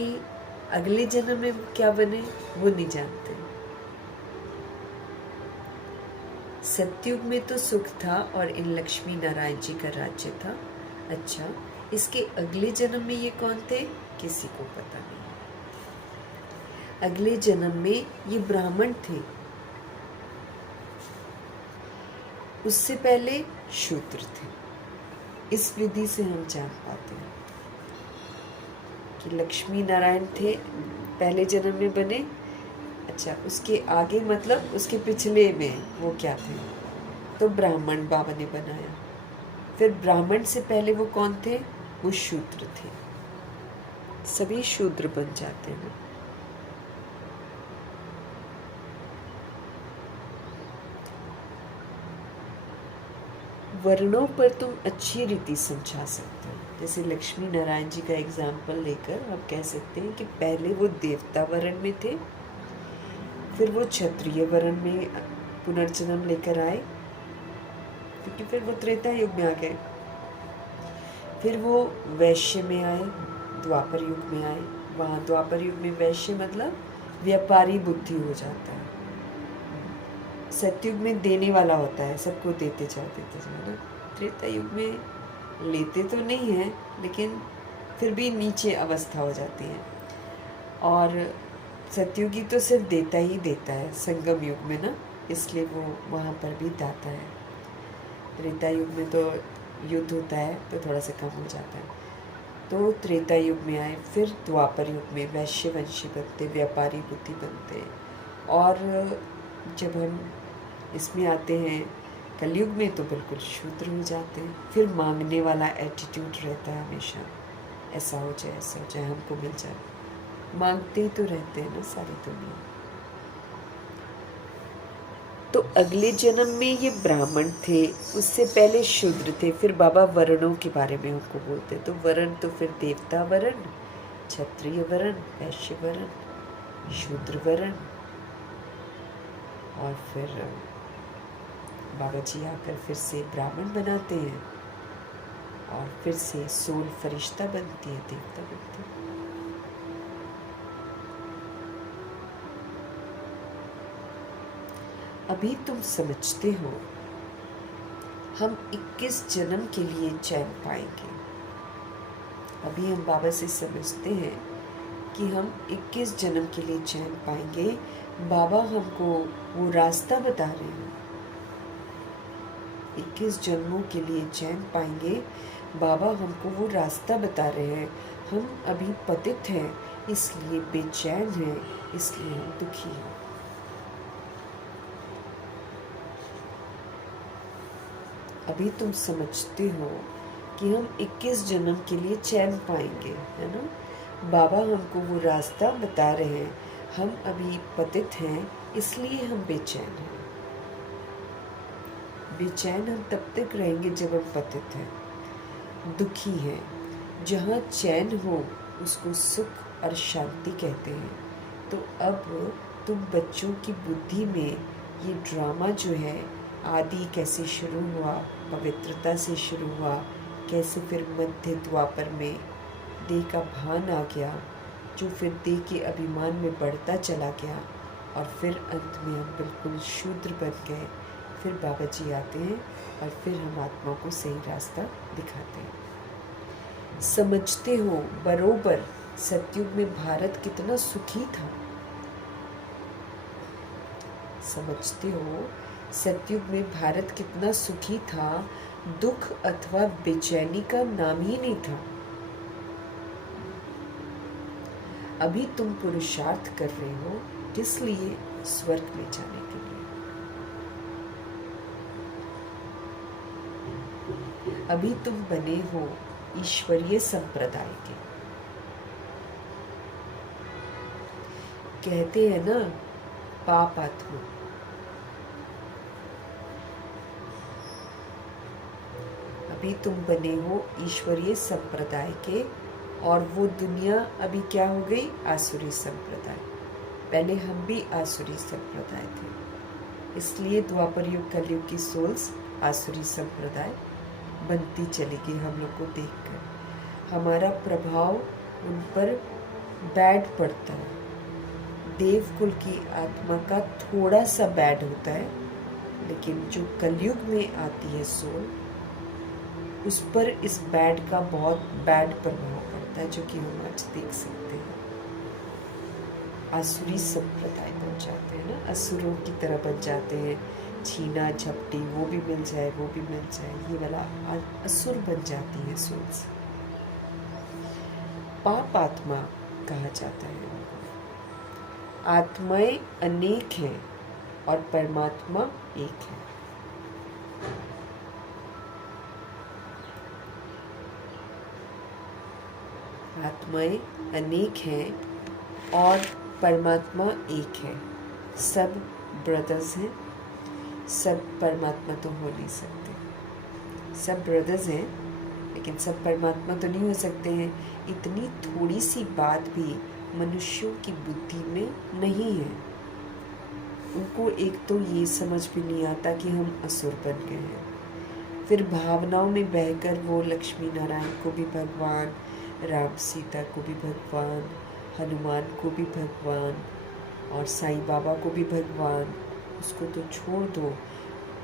अगले जन्म में क्या बने वो नहीं जानते। सतयुग में तो सुख था और इन लक्ष्मी नारायण जी का राज्य था। अच्छा, इसके अगले जन्म में ये कौन थे, किसी को पता नहीं। अगले जन्म में ये ब्राह्मण थे, उससे पहले शूद्र थे। इस विधि से हम जान पाते हैं कि लक्ष्मी नारायण थे, पहले जन्म में बने। अच्छा, उसके आगे मतलब उसके पिछले में वो क्या थे, तो ब्राह्मण बाबा ने बनाया। फिर ब्राह्मण से पहले वो कौन थे, वो शूद्र थे। सभी शूद्र बन जाते हैं। वर्णों पर तुम अच्छी रीति समझा सकते हो। जैसे लक्ष्मी नारायण जी का एग्जाम्पल लेकर हम कह सकते हैं कि पहले वो देवता वर्ण में थे, फिर वो क्षत्रिय वर्ण में पुनर्जन्म लेकर आए, क्योंकि फिर वो त्रेता युग में आ गए। फिर वो वैश्य में आए, द्वापर युग में आए। वहाँ द्वापर युग में वैश्य मतलब व्यापारी बुद्धि हो जाता है। सतयुग में देने वाला होता है, सबको देते जाओ ना। त्रेता युग में लेते तो नहीं हैं, लेकिन फिर भी नीचे अवस्था हो जाती है। और सतयुगी तो सिर्फ देता ही देता है संगम युग में ना, इसलिए वो वहाँ पर भी दाता है। त्रेता युग में तो युद्ध होता है तो थोड़ा सा कम हो जाता है। तो त्रेता युग में आए, फिर द्वापर युग में वैश्यवंशी बनते, व्यापारी बुद्धि बनते, और जब हम इसमें आते हैं कलयुग में तो बिल्कुल शूद्र हो जाते हैं। फिर मांगने वाला एटीट्यूड रहता है हमेशा, ऐसा हो जाए हमको मिल जाए। मांगते ही तो रहते हैं ना सारी दुनिया। तो अगले जन्म में ये ब्राह्मण थे, उससे पहले शूद्र थे। फिर बाबा वर्णों के बारे में हमको बोलते, तो वर्ण तो फिर देवता वर्ण, क्षत्रिय वर्ण, वैश्य वर्ण, शूद्र वर्ण, और फिर बाबा जी आकर फिर से ब्राह्मण बनाते हैं और फिर से सोल फरिश्ता बनती है, देवता बनती है। अभी तुम समझते हो हम 21 जन्म के लिए चैन पाएंगे। अभी हम बाबा से समझते हैं कि हम 21 जन्म के लिए चैन पाएंगे। बाबा हमको वो रास्ता बता रहे हैं, 21 जन्मों के लिए चैन पाएंगे। बाबा हमको वो रास्ता बता रहे हैं। हम अभी पतित हैं, इसलिए बेचैन हैं, इसलिए हम दुखी हैं। अभी तुम समझते हो कि हम 21 जन्म के लिए चैन पाएंगे, है ना। बाबा हमको वो रास्ता बता रहे हैं। हम अभी पतित हैं, इसलिए हम बेचैन हैं। बेचैन हम तब तक रहेंगे जब हम पतित हैं, दुखी हैं। जहाँ चैन हो उसको सुख और शांति कहते हैं। तो अब तुम बच्चों की बुद्धि में ये ड्रामा जो है, आदि कैसे शुरू हुआ, पवित्रता से शुरू हुआ, कैसे फिर मध्य द्वापर में देह का भान आ गया, जो फिर देह के अभिमान में बढ़ता चला गया, और फिर अंत में हम बिल्कुल शूद्र बन गए। फिर बाबा जी आते हैं और फिर हम आत्मा को सही रास्ता दिखाते हैं। समझते हो बरोबर सतयुग में भारत कितना सुखी था। समझते हो सतयुग में भारत कितना सुखी था। दुख अथवा बेचैनी का नाम ही नहीं था। अभी तुम पुरुषार्थ कर रहे हो, किस लिए? स्वर्ग में जाने के लिए। अभी तुम बने हो ईश्वरीय संप्रदाय के। कहते हैं ना, पाप आत्मा। अभी तुम बने हो ईश्वरीय संप्रदाय के, और वो दुनिया अभी क्या हो गई? आसुरी संप्रदाय। पहले हम भी आसुरी संप्रदाय थे, इसलिए द्वापर युग कलयुग की सोल्स आसुरी संप्रदाय बनती चली गई। हम लोग को देखकर हमारा प्रभाव उन पर बैड पड़ता है। देवकुल की आत्मा का थोड़ा सा बैड होता है, लेकिन जो कलयुग में आती है सोल, उस पर इस बैड का बहुत बैड प्रभाव पड़ता है, जो कि हम आज देख सकते हैं। आसुरी संप्रदाय बन जाते हैं ना, असुरों की तरह बन जाते हैं। छीना झपटी वो भी मिल जाए, वो भी मिल जाए, ये वाला असुर बन जाती है सोल्स। पाप आत्मा कहा जाता है उनको। आत्माएं अनेक हैं और परमात्मा एक है। आत्माएं अनेक हैं और परमात्मा एक है। सब ब्रदर्स हैं, सब परमात्मा तो हो नहीं सकते। सब ब्रदर्स हैं, लेकिन सब परमात्मा तो नहीं हो सकते हैं। इतनी थोड़ी सी बात भी मनुष्यों की बुद्धि में नहीं है। उनको एक तो ये समझ भी नहीं आता कि हम असुर बन गए हैं। फिर भावनाओं में बहकर वो लक्ष्मी नारायण को भी भगवान, राम सीता को भी भगवान, हनुमान को भी भगवान, और साईं बाबा को भी भगवान, उसको तो छोड़ दो,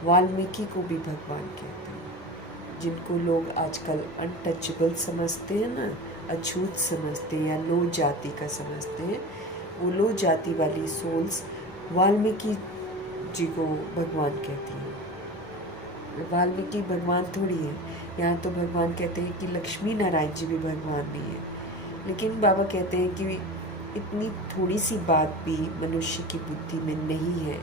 वाल्मीकि को भी भगवान कहते हैं। जिनको लोग आजकल अनटचेबल समझते हैं ना, अछूत समझते हैं या लो जाति का समझते हैं, वो लो जाति वाली सोल्स वाल्मीकि जी को भगवान कहती हैं। वाल्मीकि भगवान थोड़ी है। यहाँ तो भगवान कहते हैं कि लक्ष्मी नारायण जी भी भगवान नहीं है, लेकिन बाबा कहते हैं कि इतनी थोड़ी सी बात भी मनुष्य की बुद्धि में नहीं है।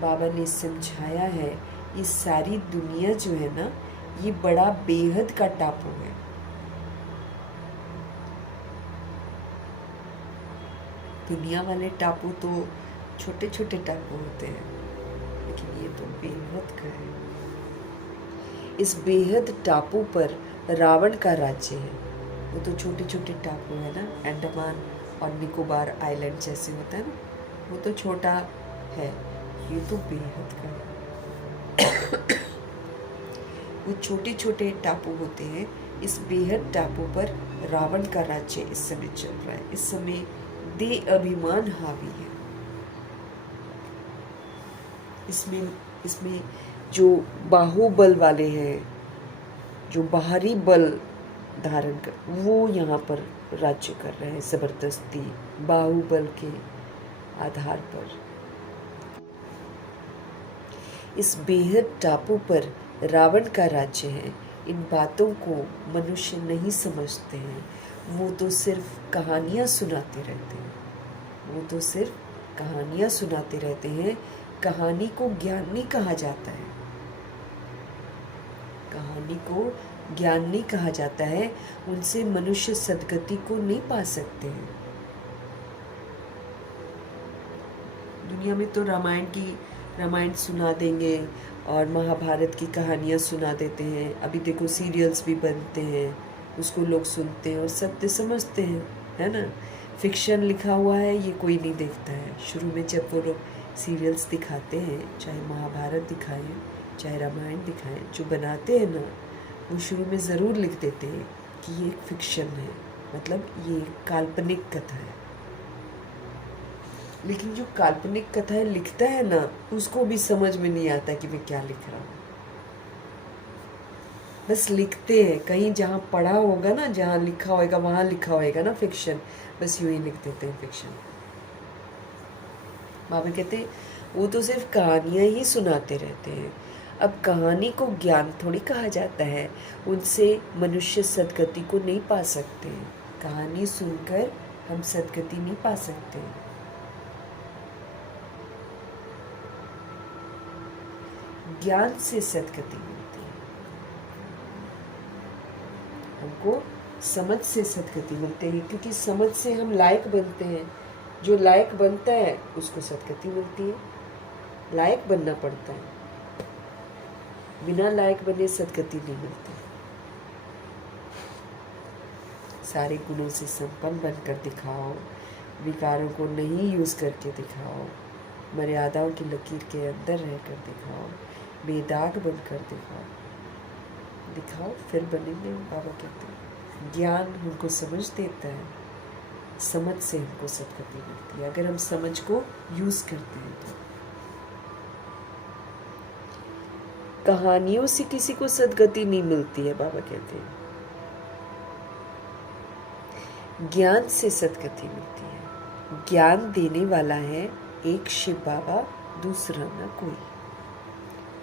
बाबा ने समझाया है ये सारी दुनिया जो है ना, ये बड़ा बेहद का टापू है। दुनिया वाले टापू तो छोटे छोटे टापू होते हैं, लेकिन ये तो बेहद का है। इस बेहद टापू पर रावण का राज्य है। वो तो छोटे छोटे टापू है ना, अंडमान और निकोबार आइलैंड जैसे होता है ना, वो तो छोटा है, ये तो बेहद का है। वो छोटे छोटे टापू होते हैं। इस बेहद टापू पर रावण का राज्य इस समय चल रहा है। इस समय दे अभिमान हावी है। इसमें जो बाहुबल वाले हैं, जो बाहरी बल धारण कर, वो यहाँ पर राज्य कर रहे हैं जबरदस्ती बाहुबल के आधार पर। इस बेहद टापू पर रावण का राज्य है। इन बातों को मनुष्य नहीं समझते हैं। वो तो सिर्फ कहानियाँ सुनाते रहते हैं। वो तो सिर्फ कहानियाँ सुनाते रहते हैं। कहानी को ज्ञान नहीं कहा जाता है। कहानी को ज्ञान नहीं कहा जाता है। उनसे मनुष्य सद्गति को नहीं पा सकते हैं। दुनिया में तो रामायण सुना देंगे और महाभारत की कहानियाँ सुना देते हैं। अभी देखो सीरियल्स भी बनते हैं, उसको लोग सुनते हैं और सत्य समझते हैं, है ना। फिक्शन लिखा हुआ है ये कोई नहीं देखता है। शुरू में जब वो लोग सीरियल्स दिखाते हैं, चाहे महाभारत दिखाएं चाहे रामायण दिखाएं, जो बनाते हैं ना, वो शुरू में ज़रूर लिख देते हैं कि ये एक फिक्शन है, मतलब ये एक काल्पनिक कथा है। लेकिन जो काल्पनिक कथाएं लिखता है ना, उसको भी समझ में नहीं आता कि मैं क्या लिख रहा हूँ। बस लिखते हैं, कहीं जहाँ पढ़ा होगा ना, जहाँ लिखा होएगा वहाँ लिखा होएगा ना फिक्शन, बस यूँ ही लिख देते हैं फिक्शन। बाबा कहते हैं वो तो सिर्फ कहानियाँ ही सुनाते रहते हैं। अब कहानी को ज्ञान थोड़ी कहा जाता है। उनसे मनुष्य सद्गति को नहीं पा सकते। कहानी सुनकर हम सद्गति नहीं पा सकते। ज्ञान से सद्गति मिलती है। हमको समझ से सद्गति मिलती है, क्योंकि समझ से हम लायक बनते हैं। जो लायक बनता है उसको सद्गति मिलती है। लायक बनना पड़ता है, बिना लायक बने सद्गति नहीं मिलती। सारे गुणों से संपन्न बनकर दिखाओ, विकारों को नहीं यूज करके दिखाओ, मर्यादाओं की लकीर के अंदर रहकर दिखाओ, बेदाग बनकर दिखाओ, फिर बनेंगे। बाबा कहते हैं ज्ञान हमको समझ देता है, समझ से हमको सद्गति मिलती है, अगर हम समझ को यूज करते हैं तो। कहानियों से किसी को सद्गति नहीं मिलती है, बाबा कहते हैं ज्ञान से सद्गति मिलती है। ज्ञान देने वाला है एक शिव बाबा, दूसरा ना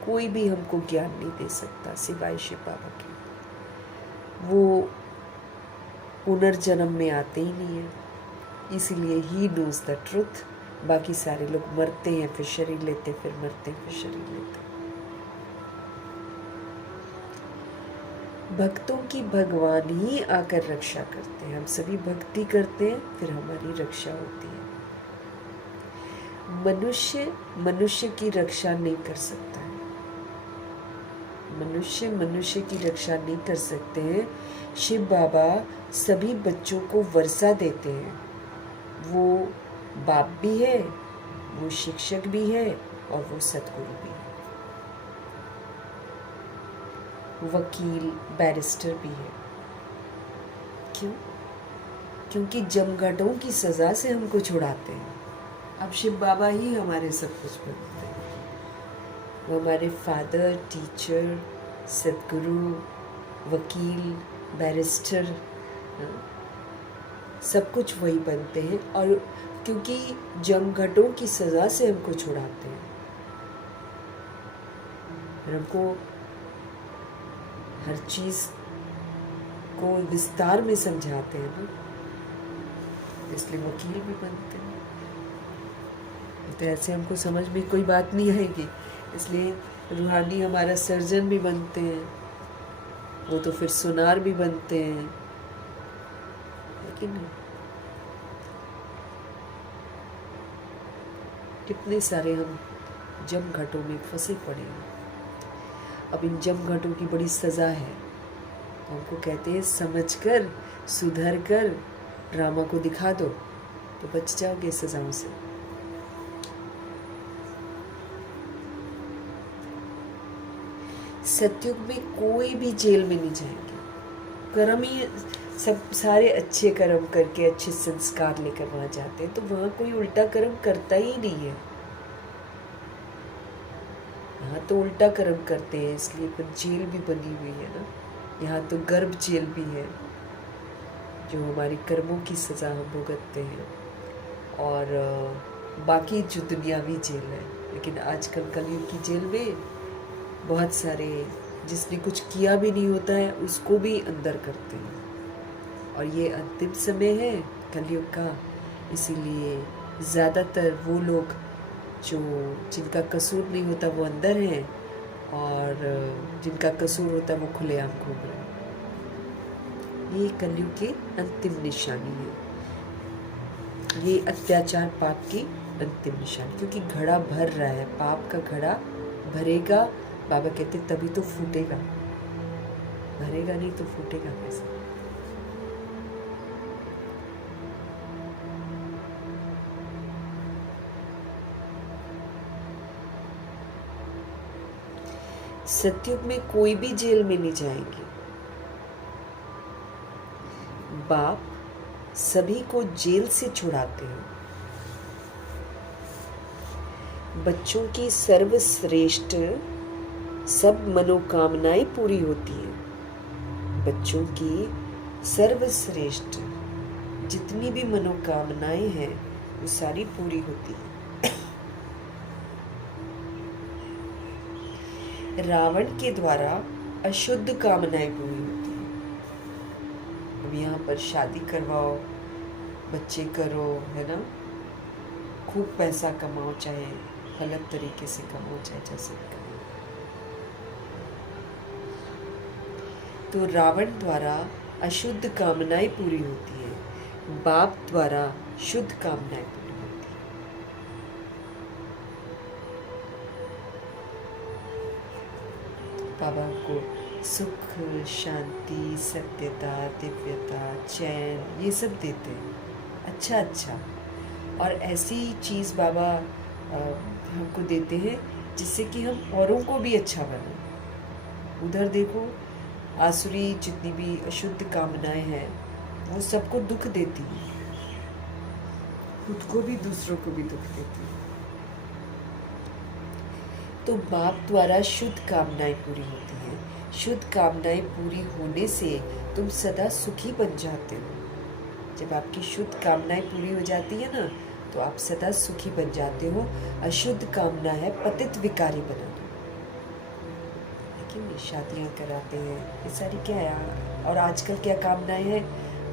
कोई भी हमको ज्ञान नहीं दे सकता सिवाय शिव बाबा के। वो पुनर्जन्म में आते ही नहीं है, इसीलिए ही नोज द ट्रुथ। बाकी सारे लोग मरते हैं फिर शरीर लेते, फिर मरते हैं फिर शरीर लेते। भक्तों की भगवान ही आकर रक्षा करते हैं। हम सभी भक्ति करते हैं, फिर हमारी रक्षा होती है। मनुष्य की रक्षा नहीं कर सकता है। मनुष्य की रक्षा नहीं कर सकते हैं। शिव बाबा सभी बच्चों को वर्षा देते हैं। वो बाप भी है, वो शिक्षक भी है और वो सद्गुरु भी है, वकील बैरिस्टर भी है। क्यों? क्योंकि जमघटों की सजा से हमको छुड़ाते हैं। अब शिव बाबा ही हमारे सब कुछ बनते हैं। वो हमारे फादर, टीचर, सद्गुरु, वकील, बैरिस्टर, सब कुछ वही बनते हैं। और क्योंकि जमघटों की सजा से हमको छुड़ाते हैं, हमको हर चीज़ को विस्तार में समझाते हैं ना। इसलिए वकील भी बनते हैं। तो ऐसे हमको समझ में कोई बात नहीं आएगी, इसलिए रूहानी हमारा सर्जन भी बनते हैं, वो तो फिर सुनार भी बनते हैं, लेकिन कितने सारे हम जम घटों में फंसे पड़े हैं। अब इन जम घटों की बड़ी सज़ा है, तो हमको कहते हैं समझकर सुधर कर ड्रामा को दिखा दो तो बच जाओगे सजाओं से। सतयुग में कोई भी जेल में नहीं जाएंगे, कर्म ही सब सारे अच्छे कर्म करके अच्छे संस्कार लेकर वहां जाते हैं, तो वहां कोई उल्टा कर्म करता ही नहीं है। यहाँ तो उल्टा कर्म करते हैं, इसलिए पर जेल भी बनी हुई है ना। यहाँ तो गर्भ जेल भी है, जो हमारी कर्मों की सज़ा हम भुगतते हैं, और बाकी जो दुनियावी जेल है। लेकिन आजकल कलयुग की जेल में बहुत सारे जिसने कुछ किया भी नहीं होता है उसको भी अंदर करते हैं, और ये अंतिम समय है कलयुग का, इसीलिए ज़्यादातर वो लोग जो जिनका कसूर नहीं होता वो अंदर हैं, और जिनका कसूर होता है वो खुलेआम घूम रहे हैं। ये कलयुग की अंतिम निशानी है, ये अत्याचार पाप की अंतिम निशानी, क्योंकि घड़ा भर रहा है, पाप का घड़ा भरेगा। बाबा कहते तभी तो फूटेगा, भरेगा नहीं तो फूटेगा कैसे। सतयुग में कोई भी जेल में नहीं जाएंगे। बाप सभी को जेल से छुड़ाते हैं। बच्चों की सर्वश्रेष्ठ सब मनोकामनाएं पूरी होती हैं। बच्चों की सर्वश्रेष्ठ जितनी भी मनोकामनाएं हैं वो सारी पूरी होती हैं। रावण के द्वारा अशुद्ध कामनाएं पूरी होती हैं। अब यहाँ पर शादी करवाओ, बच्चे करो, है ना, खूब पैसा कमाओ, चाहे गलत तरीके से कमाओ, चाहे जैसे कमाओ। तो रावण द्वारा अशुद्ध कामनाएं पूरी होती है, बाप द्वारा शुद्ध कामनाएं पूरी होती है। बाबा को सुख, शांति, सत्यता, दिव्यता, चैन ये सब देते हैं, अच्छा अच्छा। और ऐसी चीज़ बाबा हमको देते हैं जिससे कि हम औरों को भी अच्छा बने। उधर देखो, आसुरी जितनी भी अशुद्ध कामनाएं हैं वो सबको दुख देती है, खुद को भी दूसरों को भी दुख देती है। तो बाप द्वारा शुद्ध कामनाएं पूरी होती हैं। शुद्ध कामनाएं पूरी होने से तुम सदा सुखी बन जाते हो। जब आपकी शुद्ध कामनाएं पूरी हो जाती है ना, तो आप सदा सुखी बन जाते हो। अशुद्ध कामना है पतित विकारी बनाना। लेकिन शादियाँ कराते हैं, ये सारी क्या है। और आजकल क्या कामनाएं हैं,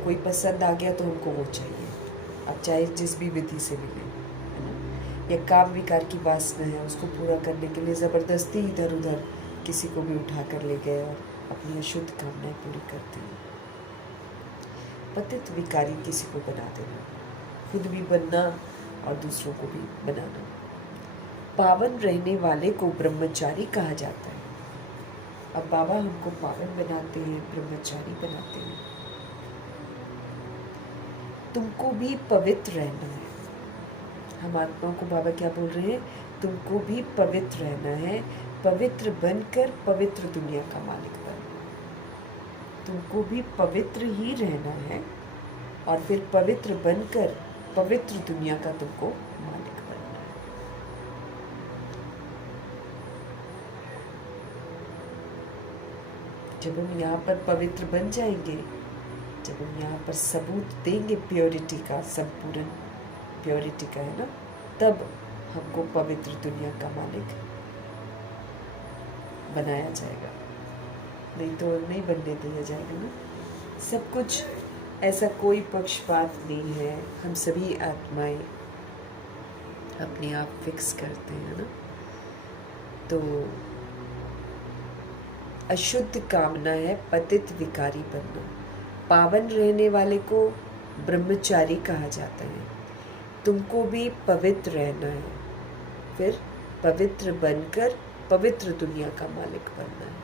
कोई पसंद आ गया तो हमको वो चाहिए, अब चाहे जिस भी विधि से मिले, है ना। या काम विकार की वासना है, उसको पूरा करने के लिए ज़बरदस्ती इधर उधर किसी को भी उठा कर ले गए और अपनी अशुद्ध कामनाएं पूरी करते हैं। पतित विकारी किसी को बना देना, खुद भी बनना और दूसरों को भी बनाना। पावन रहने वाले को ब्रह्मचारी कहा जाता है। अब बाबा हमको पावन बनाते हैं, ब्रह्मचारी बनाते हैं। तुमको भी पवित्र रहना है। हम आत्मा को बाबा क्या बोल रहे हैं, तुमको भी पवित्र रहना है। पवित्र बनकर पवित्र दुनिया का मालिक बनना। तुमको भी पवित्र ही रहना है, और फिर पवित्र बनकर पवित्र दुनिया का तुमको मालिक बनना है। जब हम यहाँ पर पवित्र बन जाएंगे, जब हम यहाँ पर सबूत देंगे प्योरिटी का, संपूर्ण प्योरिटी का, है ना, तब हमको पवित्र दुनिया का मालिक बनाया जाएगा। नहीं तो नहीं बनने दिया जाएगा ना। सब कुछ ऐसा कोई पक्षपात नहीं है, हम सभी आत्माएं अपने आप फिक्स करते हैं ना। तो अशुद्ध कामना है पतित विकारी बनना। पावन रहने वाले को ब्रह्मचारी कहा जाता है। तुमको भी पवित्र रहना है, फिर पवित्र बनकर पवित्र दुनिया का मालिक बनना है।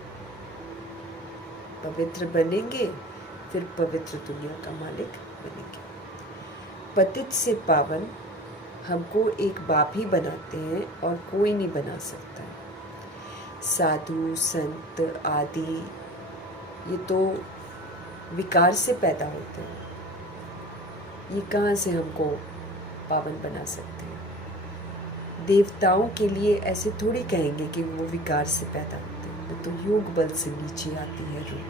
पवित्र बनेंगे, फिर पवित्र दुनिया का मालिक बनेंगे। पतित से पावन हमको एक बाप ही बनाते हैं और कोई नहीं बना सकता है। साधु संत आदि ये तो विकार से पैदा होते हैं, ये कहाँ से हमको पावन बना सकते हैं। देवताओं के लिए ऐसे थोड़ी कहेंगे कि वो विकार से पैदा होते हैं, वो तो योग बल से नीचे आती है रूह।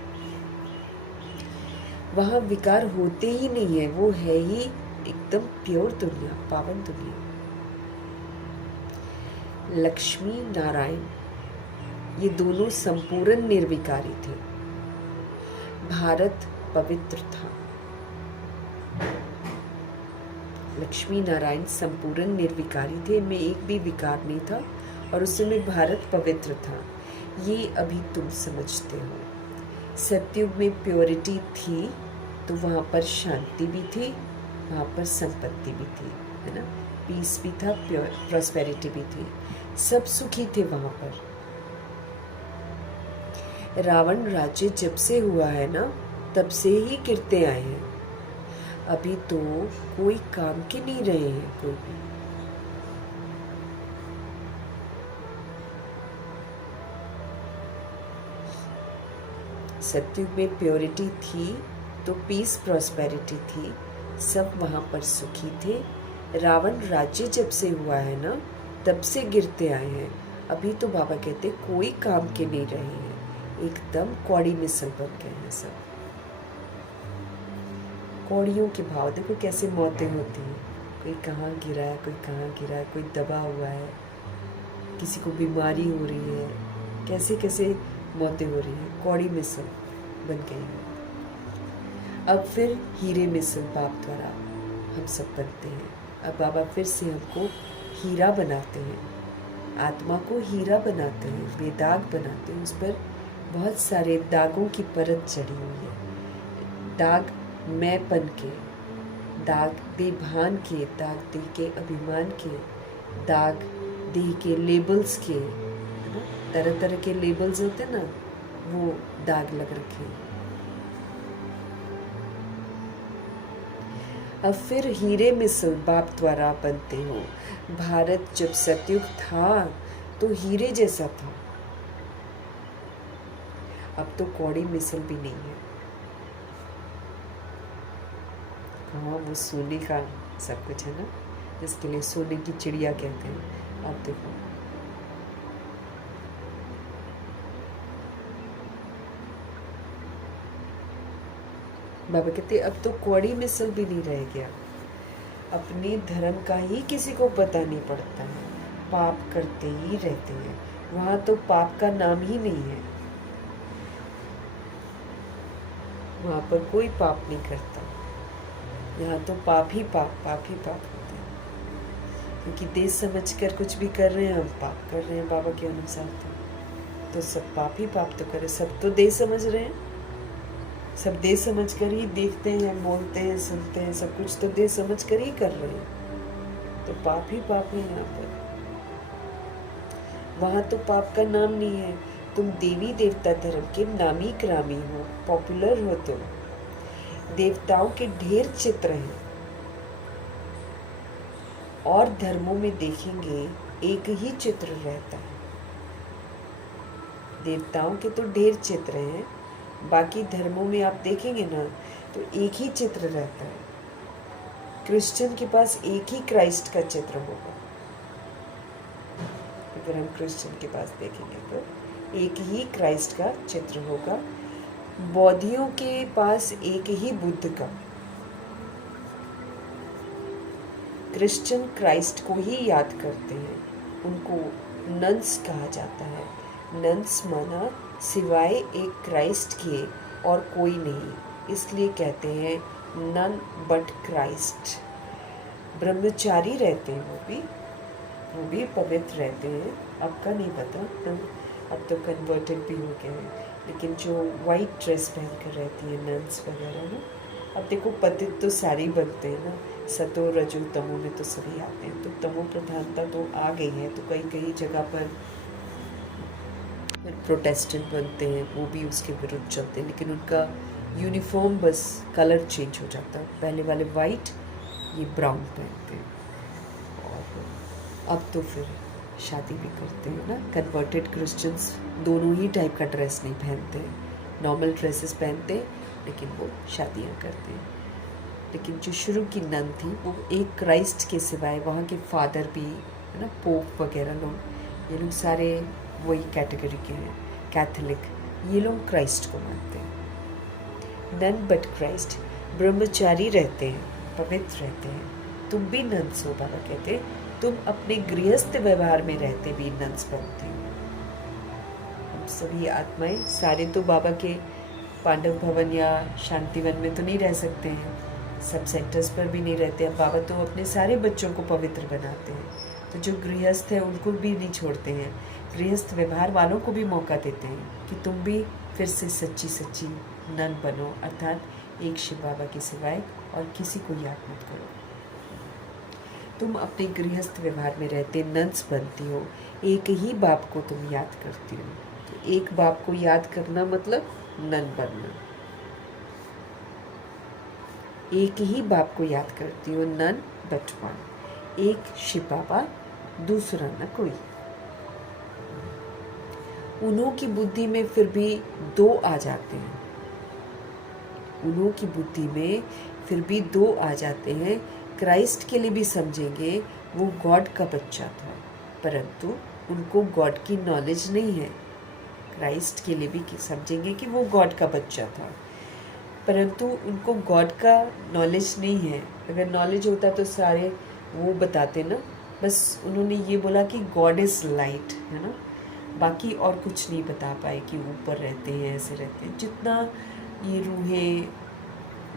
वहाँ विकार होते ही नहीं है, वो है ही एकदम प्योर दुनिया, पावन दुनिया। लक्ष्मी नारायण ये दोनों संपूर्ण निर्विकारी थे। भारत पवित्र था। लक्ष्मी नारायण संपूर्ण निर्विकारी थे, इनमें एक भी विकार नहीं था, और उस समय भारत पवित्र था। ये अभी तुम समझते हो। सतयुग में प्योरिटी थी तो वहाँ पर शांति भी थी, वहाँ पर संपत्ति भी थी, है ना, पीस भी था, प्योर प्रॉस्पेरिटी भी थी, सब सुखी थे वहाँ पर। रावण राज्य जब से हुआ है ना, तब से ही गिरते आए हैं। अभी तो कोई काम के नहीं रहे हैं कोई भी। सतयुग में प्योरिटी थी तो पीस प्रॉस्पेरिटी थी, सब वहां पर सुखी थे। रावण राज्य जब से हुआ है ना, तब से गिरते आए हैं। अभी तो बाबा कहते कोई काम के नहीं रहे हैं, एकदम कौड़ी मिसल बन गए हैं सब। कौड़ियों के भाव देखो कैसे मौतें होती हैं। कोई कहाँ गिरा है, कोई कहाँ गिरा है, कोई दबा हुआ है, किसी को बीमारी हो रही है, कैसे कैसे मौतें हो रही हैं। कौड़ी मिसल बन गई है। अब फिर हीरे मिसल बाप द्वारा हम सब बनते हैं। अब बाबा फिर से हमको हीरा बनाते हैं, आत्मा को हीरा बनाते हैं, बेदाग बनाते हैं। उस पर बहुत सारे दागों की परत चढ़ी हुई है। दाग मैंपन के, दाग देभान के, दाग देह के अभिमान के, दाग देह के लेबल्स के, तरह तरह के लेबल्स होते हैं ना, वो दाग लग रखे हैं। अब फिर हीरे मिसल बाप द्वारा बनते हो। भारत जब सतयुग था तो हीरे जैसा था, अब तो कौड़ी मिसल भी नहीं है। हाँ, वो सोने का सब कुछ है ना, जिसके लिए सोने की चिड़िया कहते हैं। आप देखो बाबा कहते अब तो कौड़ी मिसल भी नहीं रह गया। अपने धर्म का ही किसी को पता नहीं पड़ता है, पाप करते ही रहते हैं। वहां तो पाप का नाम ही नहीं है, वहां पर कोई पाप नहीं करता। यहाँ तो पाप ही पाप होते हैं, क्योंकि देश समझ कर कुछ भी कर रहे हैं, हम पाप कर रहे हैं बाबा के अनुसार। तो सब पाप ही पाप तो करे, सब तो देश समझ रहे हैं, सब देश समझ कर ही देखते हैं, बोलते हैं, सुनते हैं, सब कुछ तो देश समझ कर ही कर रहे हैं। तो पाप ही पाप है यहाँ पर। वहां तो पाप का नाम नहीं है। तुम देवी देवता धर्म के नामी ग्रामी हो, पॉपुलर हो। तुम देवताओं के ढेर चित्र हैं, और धर्मों में देखेंगे एक ही चित्र रहता है। देवताओं के तो ढेर चित्र हैं, बाकी धर्मों में आप देखेंगे ना तो एक ही चित्र रहता है। क्रिश्चियन के पास एक ही क्राइस्ट का चित्र होगा। अगर हम क्रिश्चियन के पास देखेंगे तो एक ही क्राइस्ट का चित्र होगा। बौद्धियों के पास एक ही बुद्ध का। क्रिश्चियन क्राइस्ट को ही याद करते हैं, उनको नन्स कहा जाता है। नन्स माना सिवाय एक क्राइस्ट के और कोई नहीं, इसलिए कहते हैं नन बट क्राइस्ट। ब्रह्मचारी रहते हैं, वो भी पवित्र रहते हैं। अब का नहीं पता, अब तो कन्वर्टेड भी हो गए हैं, लेकिन जो वाइट ड्रेस पहन कर रहती है नन्स वगैरह ना, अब देखो पतित तो सारे ही बनते हैं ना, सतो रजो तमो में तो सभी आते हैं, तो तमो प्रधानता तो आ गई है। तो कई कई जगह पर फिर प्रोटेस्टेंट बनते हैं, वो भी उसके विरुद्ध चलते हैं, लेकिन उनका यूनिफॉर्म बस कलर चेंज हो जाता है। पहले वाले वाइट, ये ब्राउन पहनते हैं। और अब तो फिर शादी भी करते हैं ना। कन्वर्टेड क्रिश्चियंस दोनों ही टाइप का ड्रेस नहीं पहनते हैं, नॉर्मल ड्रेसेस पहनते हैं, लेकिन वो शादियाँ करते हैं। लेकिन जो शुरू की नन थी, वो एक क्राइस्ट के सिवाय वहाँ के फादर भी है ना, पोप वगैरह लोग, ये लोग सारे वही कैटेगरी के हैं, कैथोलिक, ये लोग क्राइस्ट को मानते हैं। नन बट क्राइस्ट, ब्रह्मचारी रहते हैं, पवित्र रहते हैं। तुम भी नन्स हो, बाबा कहते, तुम अपने गृहस्थ व्यवहार में रहते भी नन्स बनते हो। हम सभी आत्माएं सारे तो बाबा के पांडव भवन या शांतिवन में तो नहीं रह सकते हैं, सब सेंटर्स पर भी नहीं रहते हैं। बाबा तो अपने सारे बच्चों को पवित्र बनाते हैं, तो जो गृहस्थ है उनको भी नहीं छोड़ते हैं। गृहस्थ व्यवहार वालों को भी मौका देते हैं कि तुम भी फिर से सच्ची सच्ची नन बनो, अर्थात एक शिव बाबा के सिवाय और किसी को याद मत करो। तुम अपने गृहस्थ व्यवहार में रहते नन्स बनती हो, एक ही बाप को तुम याद करती हो। तो एक बाप को याद करना मतलब नन बनना। एक ही बाप को याद करती हो, नन बट वन, एक शिव बाबा, दूसरा न कोई। उन्हों की बुद्धि में फिर भी दो आ जाते हैं, उन्हों की बुद्धि में फिर भी दो आ जाते हैं। क्राइस्ट के लिए भी समझेंगे वो गॉड का बच्चा था, परंतु उनको गॉड की नॉलेज नहीं है। क्राइस्ट के लिए भी समझेंगे कि वो गॉड का बच्चा था, परंतु उनको गॉड का नॉलेज नहीं है। अगर नॉलेज होता तो सारे वो बताते ना, बस उन्होंने ये बोला कि गॉड इज़ लाइट, है ना, बाकी और कुछ नहीं बता पाए कि ऊपर रहते हैं, ऐसे रहते हैं। जितना ये रूहें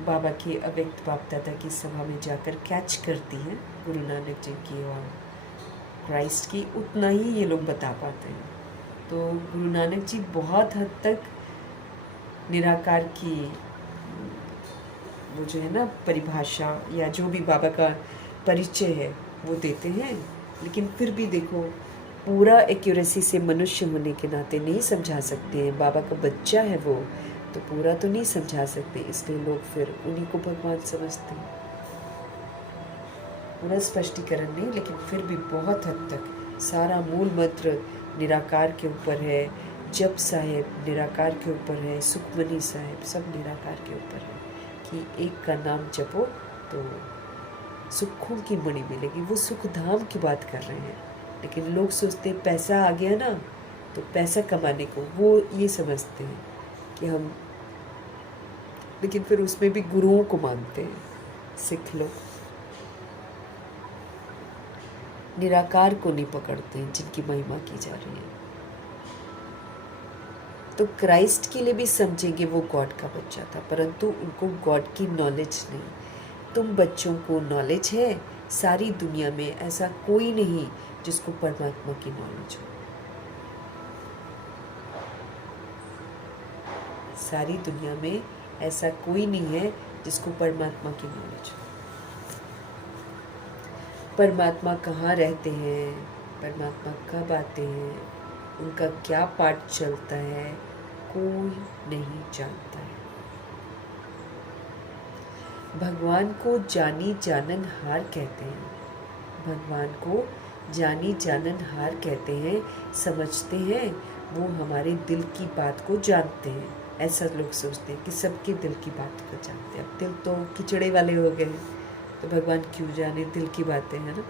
बाबा की अव्यक्त बाप दादा की सभा में जाकर कैच करती हैं गुरु नानक जी की और क्राइस्ट की, उतना ही ये लोग बता पाते हैं। तो गुरु नानक जी बहुत हद तक निराकार की वो जो है ना परिभाषा या जो भी बाबा का परिचय है वो देते हैं, लेकिन फिर भी देखो पूरा एक्यूरेसी से मनुष्य होने के नाते नहीं समझा सकते हैं। बाबा का बच्चा है वो, तो पूरा तो नहीं समझा सकते, इसलिए लोग फिर उन्हीं को भगवान समझते हैं। पूरा स्पष्टीकरण नहीं, लेकिन फिर भी बहुत हद तक सारा मूल मंत्र निराकार के ऊपर है, जप साहेब निराकार के ऊपर है, सुखमनी साहेब सब निराकार के ऊपर है कि एक का नाम जपो तो सुखों की मणि मिलेगी। वो सुख धाम की बात कर रहे हैं, लेकिन लोग सोचते हैं पैसा आ गया ना, तो पैसा कमाने को वो ये समझते हैं कि हम, लेकिन फिर उसमें भी गुरुओं को मानते हैं सिख लोग, निराकार को नहीं पकड़ते हैं जिनकी महिमा की जा रही है। तो क्राइस्ट के लिए भी समझेंगे वो गॉड का बच्चा था, परंतु उनको गॉड की नॉलेज नहीं। तुम बच्चों को नॉलेज है, सारी दुनिया में ऐसा कोई नहीं जिसको परमात्मा की नॉलेज हो। सारी दुनिया में ऐसा कोई नहीं है जिसको परमात्मा की नॉलेज हो। परमात्मा कहाँ रहते हैं, परमात्मा कब आते हैं, उनका क्या पाठ चलता है, कोई नहीं जानता है। भगवान को जानी जानन हार कहते हैं, भगवान को जानी जानन हार कहते हैं। समझते हैं वो हमारे दिल की बात को जानते हैं। ऐसा लोग सोचते हैं कि सबके दिल की बात को जानते हैं। अब दिल तो खिचड़े वाले हो गए हैं, तो भगवान क्यों जाने दिल की बातें, है ना।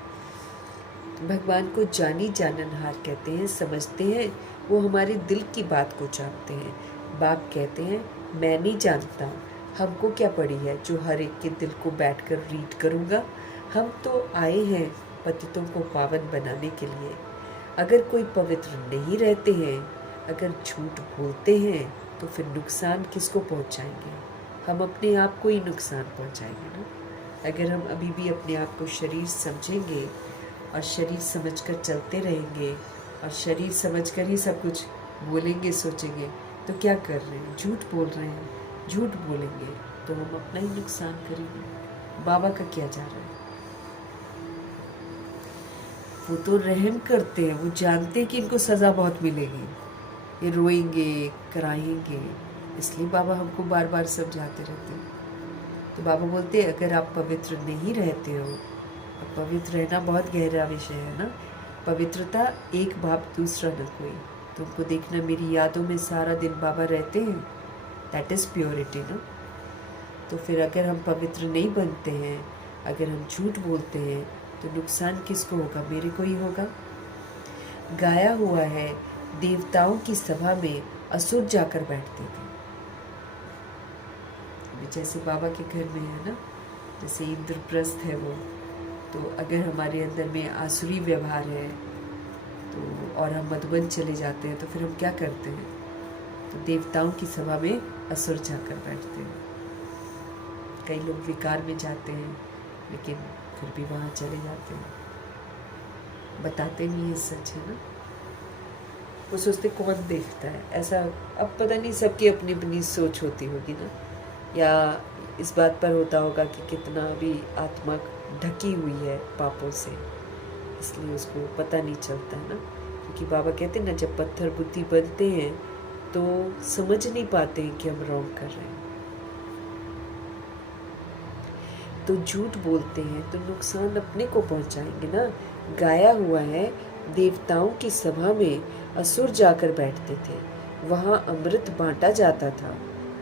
भगवान को जानी जानन हार कहते हैं। समझते हैं वो हमारे दिल की बात को जानते हैं। बाप कहते हैं मैं नहीं जानता, हमको क्या पड़ी है जो हर एक के दिल को बैठकर रीड करूँगा। हम तो आए हैं पतितों को पावन बनाने के लिए। अगर कोई पवित्र नहीं रहते हैं, अगर झूठ बोलते हैं, तो फिर नुकसान किसको पहुंचाएंगे। हम अपने आप को ही नुकसान पहुंचाएंगे ना। अगर हम अभी भी अपने आप को शरीर समझेंगे और शरीर समझकर चलते रहेंगे और शरीर समझकर ही सब कुछ बोलेंगे सोचेंगे, तो क्या कर रहे हैं? झूठ बोल रहे हैं। झूठ बोलेंगे तो हम अपना ही नुकसान करेंगे। बाबा का क्या जा रहा है? वो तो रहम करते हैं, वो जानते हैं कि इनको सज़ा बहुत मिलेगी, ये रोएंगे, कराएंगे, इसलिए बाबा हमको बार बार समझाते रहते हैं। तो बाबा बोलते हैं अगर आप पवित्र नहीं रहते हो, अब पवित्र रहना बहुत गहरा विषय है ना। पवित्रता एक बाप दूसरा न कोई। तुमको देखना मेरी यादों में सारा दिन बाबा रहते हैं, दैट इज़ प्योरिटी ना। तो फिर अगर हम पवित्र नहीं बनते हैं, अगर हम झूठ बोलते हैं, तो नुकसान किसको होगा? मेरे को ही होगा। गाया हुआ है देवताओं की सभा में असुर जाकर बैठते थे। जैसे बाबा के घर में है ना, जैसे इंद्रप्रस्थ है वो, तो अगर हमारे अंदर में आसुरी व्यवहार है तो और हम मधुबन चले जाते हैं, तो फिर हम क्या करते हैं? तो देवताओं की सभा में असुर जाकर बैठते हैं। कई लोग विकार में जाते हैं, लेकिन फिर भी वहाँ चले जाते हैं, बताते नहीं है सच, है ना। वो सोचते कौन देखता है ऐसा। अब पता नहीं, सबकी अपनी अपनी सोच होती होगी ना, या इस बात पर होता होगा कि कितना भी आत्मा ढकी हुई है पापों से, इसलिए उसको पता नहीं चलता है ना। क्योंकि बाबा कहते हैं ना, जब पत्थर बुद्धि बनते हैं तो समझ नहीं पाते हैं कि हम रॉन्ग कर रहे हैं, तो झूठ बोलते हैं तो नुकसान अपने को पहुंचाएंगे ना। गाया हुआ है देवताओं की सभा में असुर जाकर बैठते थे, वहाँ अमृत बांटा जाता था।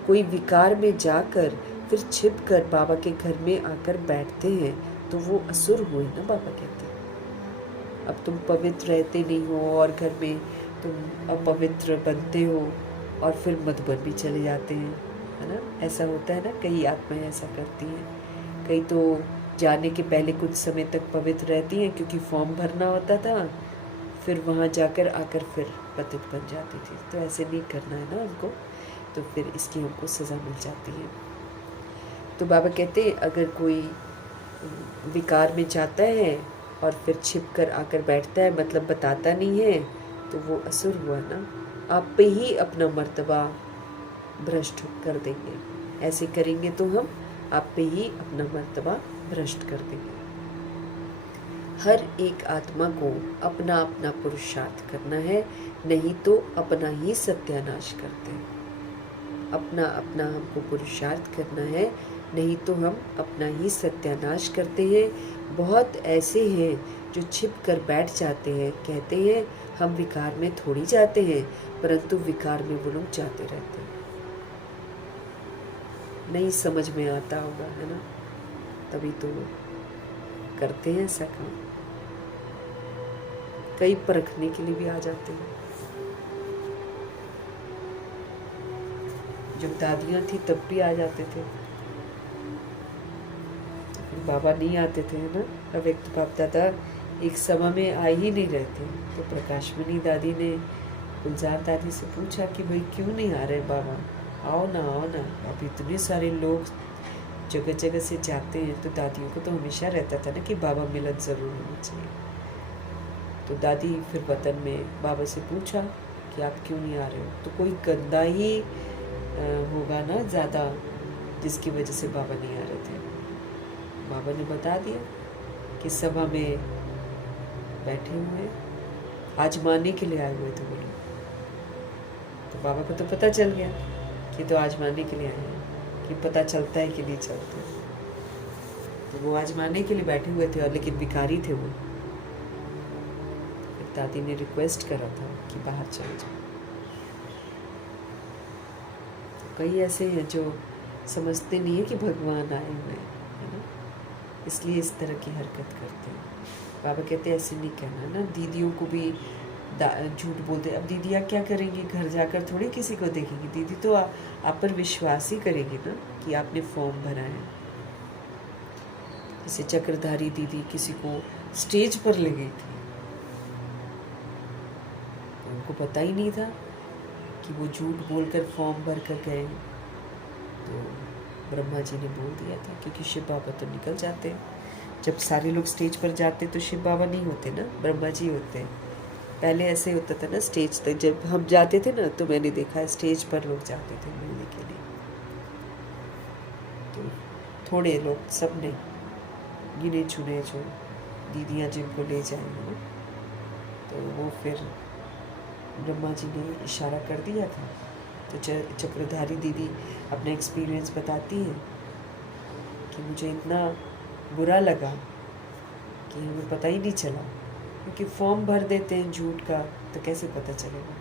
कोई विकार में जाकर फिर छिपकर बाबा के घर में आकर बैठते हैं, तो वो असुर हुए ना, बाबा कहते हैं। अब तुम पवित्र रहते नहीं हो और घर में तुम अपवित्र बनते हो और फिर मधुबन भी चले जाते हैं, है ना। ऐसा होता है ना, कई आत्माएं ऐसा करती हैं। कई तो जाने के पहले कुछ समय तक पवित्र रहती हैं क्योंकि फॉर्म भरना होता था, फिर वहाँ जाकर आकर फिर पतित बन जाती थी। तो ऐसे नहीं करना है ना हमको, तो फिर इसकी हमको सज़ा मिल जाती है। तो बाबा कहते हैं अगर कोई विकार में जाता है और फिर छिप कर आकर बैठता है, मतलब बताता नहीं है, तो वो असुर हुआ ना। आप पे ही अपना मर्तबा भ्रष्ट कर देंगे। ऐसे करेंगे तो हम आप पे ही अपना मर्तबा भ्रष्ट कर देंगे। हर एक आत्मा को अपना अपना पुरुषार्थ करना है, नहीं तो अपना ही सत्यानाश करते हैं। अपना अपना हमको पुरुषार्थ करना है, नहीं तो हम अपना ही सत्यानाश करते हैं। बहुत ऐसे हैं जो छिप कर बैठ जाते हैं, कहते हैं हम विकार में थोड़ी जाते हैं, परंतु विकार में वो लोग जाते रहते हैं। नहीं समझ में आता होगा, है ना, तभी तो करते हैं ऐसा काम। कई परखने के लिए भी आ जाते हैं। जब दादियाँ थी तब भी आ जाते थे, बाबा नहीं आते थे, है ना। अव्यक्त बाप दादा एक समय में आ ही नहीं रहे थे। तो प्रकाशमणि दादी ने गुलजार दादी से पूछा कि भाई क्यों नहीं आ रहे बाबा, आओ ना आओ ना। अब इतने सारे लोग जगह जगह से जाते हैं, तो दादियों को तो हमेशा रहता था ना कि बाबा मिलन ज़रूर होना चाहिए। तो दादी फिर वतन में बाबा से पूछा कि आप क्यों नहीं आ रहे हो। तो कोई गंदा ही होगा ना ज़्यादा, जिसकी वजह से बाबा नहीं आ रहे थे। बाबा ने बता दिया कि सभा में बैठे हुए आजमाने के लिए आए हुए थे वो लोग। तो बाबा को तो पता चल गया कि तो आजमाने के लिए आए हैं, कि पता चलता है कि नहीं चलता। तो वो आजमाने के लिए बैठे हुए थे, और लेकिन भिखारी थे वो। दादी ने रिक्वेस्ट करा था कि बाहर चले जाओ। तो कई ऐसे हैं जो समझते नहीं है कि भगवान आए हुए हैं, है ना, इसलिए इस तरह की हरकत करते हैं। बाबा कहते हैं ऐसे नहीं कहना ना। दीदियों को भी झूठ बोलते। अब दीदियाँ क्या करेंगी, घर जाकर थोड़ी किसी को देखेंगी। दीदी तो आप पर विश्वास ही करेगी ना कि आपने फॉर्म भरा है। जैसे चक्रधारी दीदी किसी को स्टेज पर ले गई थी, उनको पता ही नहीं था कि वो झूठ बोलकर फॉर्म भर कर गए। तो ब्रह्मा जी ने बोल दिया था, क्योंकि शिव बाबा तो निकल जाते हैं। जब सारे लोग स्टेज पर जाते तो शिव बाबा नहीं होते ना, ब्रह्मा जी होते हैं। पहले ऐसे होता था ना, स्टेज तक जब हम जाते थे ना, तो मैंने देखा है स्टेज पर लोग जाते थे मिलने के लिए। तो थोड़े लोग, सब नहीं, गिने चुने जो दीदियाँ जिनको ले जाएंगे, तो वो फिर ब्रह्मा जी ने इशारा कर दिया था। तो चक्रधारी दीदी अपना एक्सपीरियंस बताती है कि मुझे इतना बुरा लगा कि हमें पता ही नहीं चला, क्योंकि फॉर्म भर देते हैं झूठ का, तो कैसे पता चलेगा।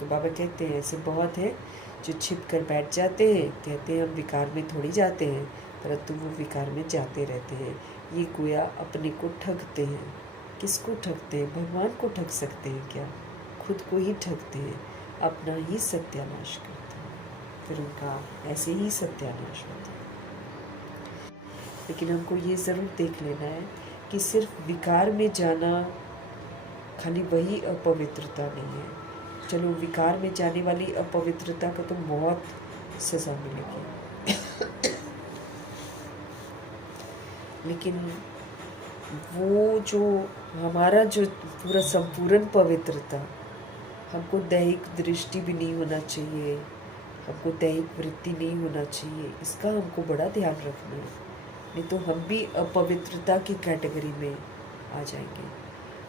तो बाबा कहते हैं ऐसे बहुत है जो छिप कर बैठ जाते हैं, कहते हैं हम विकार में थोड़ी जाते हैं, परंतु वो विकार में जाते रहते हैं। ये गोया अपने को ठगते हैं। किसको ठगते हैं? भगवान को ठग सकते हैं क्या? खुद को ही ठगते हैं, अपना ही सत्यानाश करते हैं, फिर उनका ऐसे ही सत्यानाश होता है। लेकिन हमको ये ज़रूर देख लेना है कि सिर्फ विकार में जाना खाली वही अपवित्रता नहीं है। चलो, विकार में जाने वाली अपवित्रता का तो बहुत सज़ा मिलेगी, लेकिन वो जो हमारा जो पूरा संपूर्ण पवित्रता, हमको दैहिक दृष्टि भी नहीं होना चाहिए, हमको दैहिक वृत्ति नहीं होना चाहिए, इसका हमको बड़ा ध्यान रखना है। नहीं तो हम भी अपवित्रता की कैटेगरी में आ जाएंगे।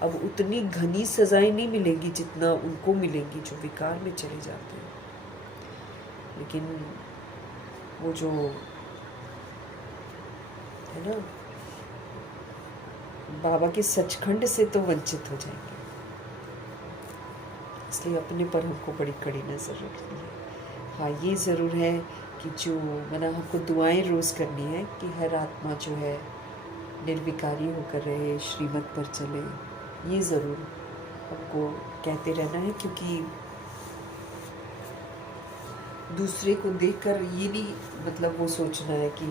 अब उतनी घनी सजाएं नहीं मिलेगी जितना उनको मिलेंगी जो विकार में चले जाते हैं, लेकिन वो जो है ना, बाबा के सचखंड से तो वंचित हो जाएंगे। इसलिए अपने पर हमको बड़ी कड़ी नज़र रखनी है। हाँ, ये ज़रूर है कि जो हमको दुआएं रोज़ करनी है कि हर आत्मा जो है निर्विकारी होकर रहे, श्रीमत पर चले। ये ज़रूर हमको कहते रहना है, क्योंकि दूसरे को देखकर ये नहीं वो सोचना है कि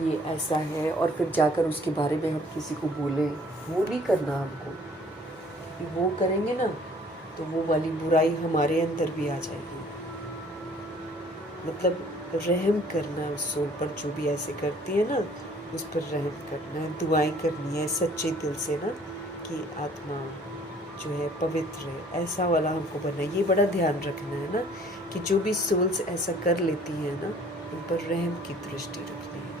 ये ऐसा है और फिर जाकर उसके बारे में हम किसी को बोलें, वो नहीं करना हमको। वो करेंगे ना तो वो वाली बुराई हमारे अंदर भी आ जाएगी। रहम करना है उस सोल पर जो भी ऐसे करती है ना, उस पर रहम करना है, दुआएं करनी है सच्चे दिल से ना, कि आत्मा जो है पवित्र है, ऐसा वाला हमको बनना है। ये बड़ा ध्यान रखना है ना कि जो भी सोल्स ऐसा कर लेती हैं ना, उन पर रहम की दृष्टि रखनी है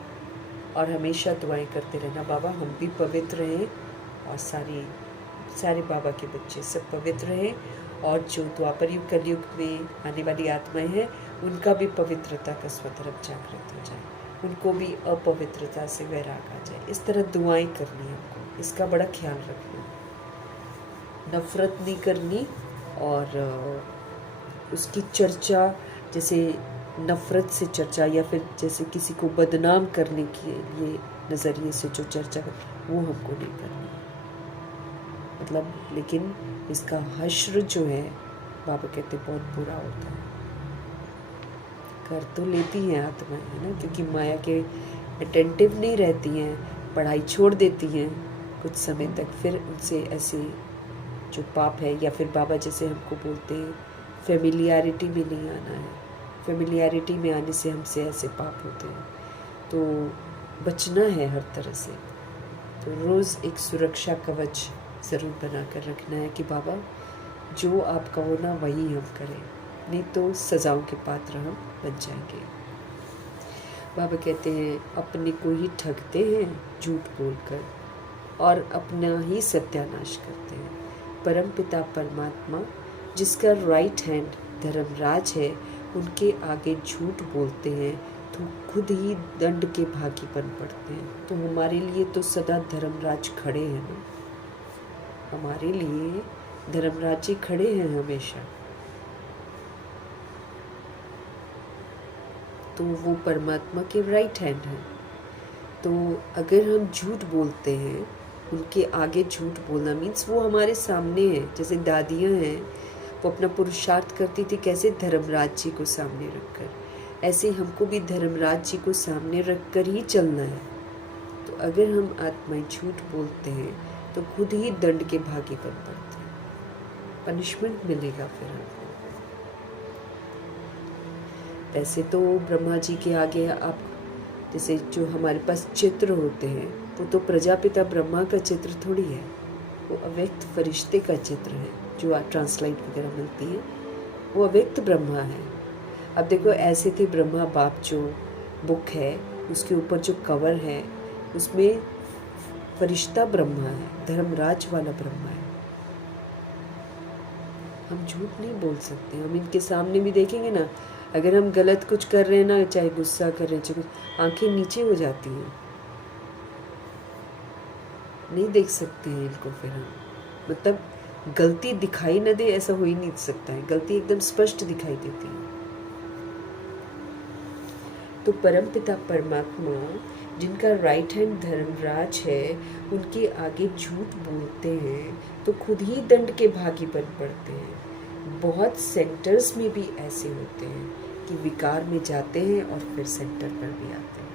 और हमेशा दुआएं करते रहना, बाबा हम भी पवित्र रहें और सारे बाबा के बच्चे सब पवित्र रहें, और जो द्वापर युग कलयुग में आने वाली आत्माएं हैं उनका भी पवित्रता का स्वतरफ जागृत हो जाए, उनको भी अपवित्रता से वैराग आ जाए। इस तरह दुआएं करनी है हमको, इसका बड़ा ख्याल रखना, नफरत नहीं करनी। और उसकी चर्चा, जैसे नफरत से चर्चा या फिर जैसे किसी को बदनाम करने के लिए नज़रिए से जो चर्चा वो हमको नहीं करनी। लेकिन इसका हश्र जो है, बाबा कहते बहुत बुरा होता है। कर तो लेती हैं आत्माएं, है ना, क्योंकि माया के अटेंटिव नहीं रहती हैं, पढ़ाई छोड़ देती हैं कुछ समय तक, फिर उनसे ऐसे जो पाप है, या फिर बाबा जैसे हमको बोलते हैं फेमिलियरिटी में नहीं आना है, फेमिलियरिटी में आने से हमसे ऐसे पाप होते हैं, तो बचना है हर तरह से। तो रोज़ एक सुरक्षा कवच ज़रूर बना कर रखना है कि बाबा जो आप कहो ना वही हम करें, नहीं तो सज़ाओं के पात्र हम बन जाएंगे। बाबा कहते हैं अपने को ही ठगते हैं झूठ बोलकर और अपना ही सत्यानाश करते हैं। परमपिता परमात्मा जिसका राइट हैंड धर्मराज है, उनके आगे झूठ बोलते हैं तो खुद ही दंड के भागी बन पड़ते हैं। तो हमारे लिए तो सदा धर्मराज खड़े हैं ना, हमारे लिए धर्मराज जी खड़े हैं हमेशा। तो वो परमात्मा के राइट हैंड हैं। तो अगर हम झूठ बोलते हैं, उनके आगे झूठ बोलना मीन्स वो हमारे सामने है। जैसे दादियाँ हैं, वो अपना पुरुषार्थ करती थी कैसे, धर्मराज जी को सामने रखकर, ऐसे हमको भी धर्मराज जी को सामने रखकर ही चलना है। तो अगर हम आत्माएं झूठ बोलते हैं तो खुद ही दंड के भागी बन पड़ते हैं, पनिशमेंट मिलेगा फिर हमको। वैसे तो ब्रह्मा जी के आगे आप जैसे जो हमारे पास चित्र होते हैं वो तो प्रजापिता ब्रह्मा का चित्र थोड़ी है, वो अव्यक्त फरिश्ते का चित्र है जो ट्रांसलाइट वगैरह मिलती है, वो अव्यक्त ब्रह्मा है। अब देखो ऐसे थे ब्रह्मा बाप जो बुक है उसके ऊपर जो कवर है उसमें फरिश्ता ब्रह्मा है, धर्मराज वाला ब्रह्मा है। हम झूठ नहीं बोल सकते, हम इनके सामने भी देखेंगे ना, अगर हम गलत कुछ कर रहे हैं ना, चाहे गुस्सा कर रहे हैं, चाहे कुछ, आंखें नीचे हो जाती हैं, नहीं देख सकते हैं इनको। फिर हम मतलब गलती दिखाई न दे ऐसा हो ही नहीं सकता है, गलती एकदम स्पष्ट दिखाई देती है। तो परमपिता परमात्मा जिनका राइट हैंड धर्मराज है उनके आगे झूठ बोलते हैं तो खुद ही दंड के भागी बन पड़ते हैं। बहुत सेंटर्स में भी ऐसे होते हैं कि विकार में जाते हैं और फिर सेंटर पर भी आते हैं।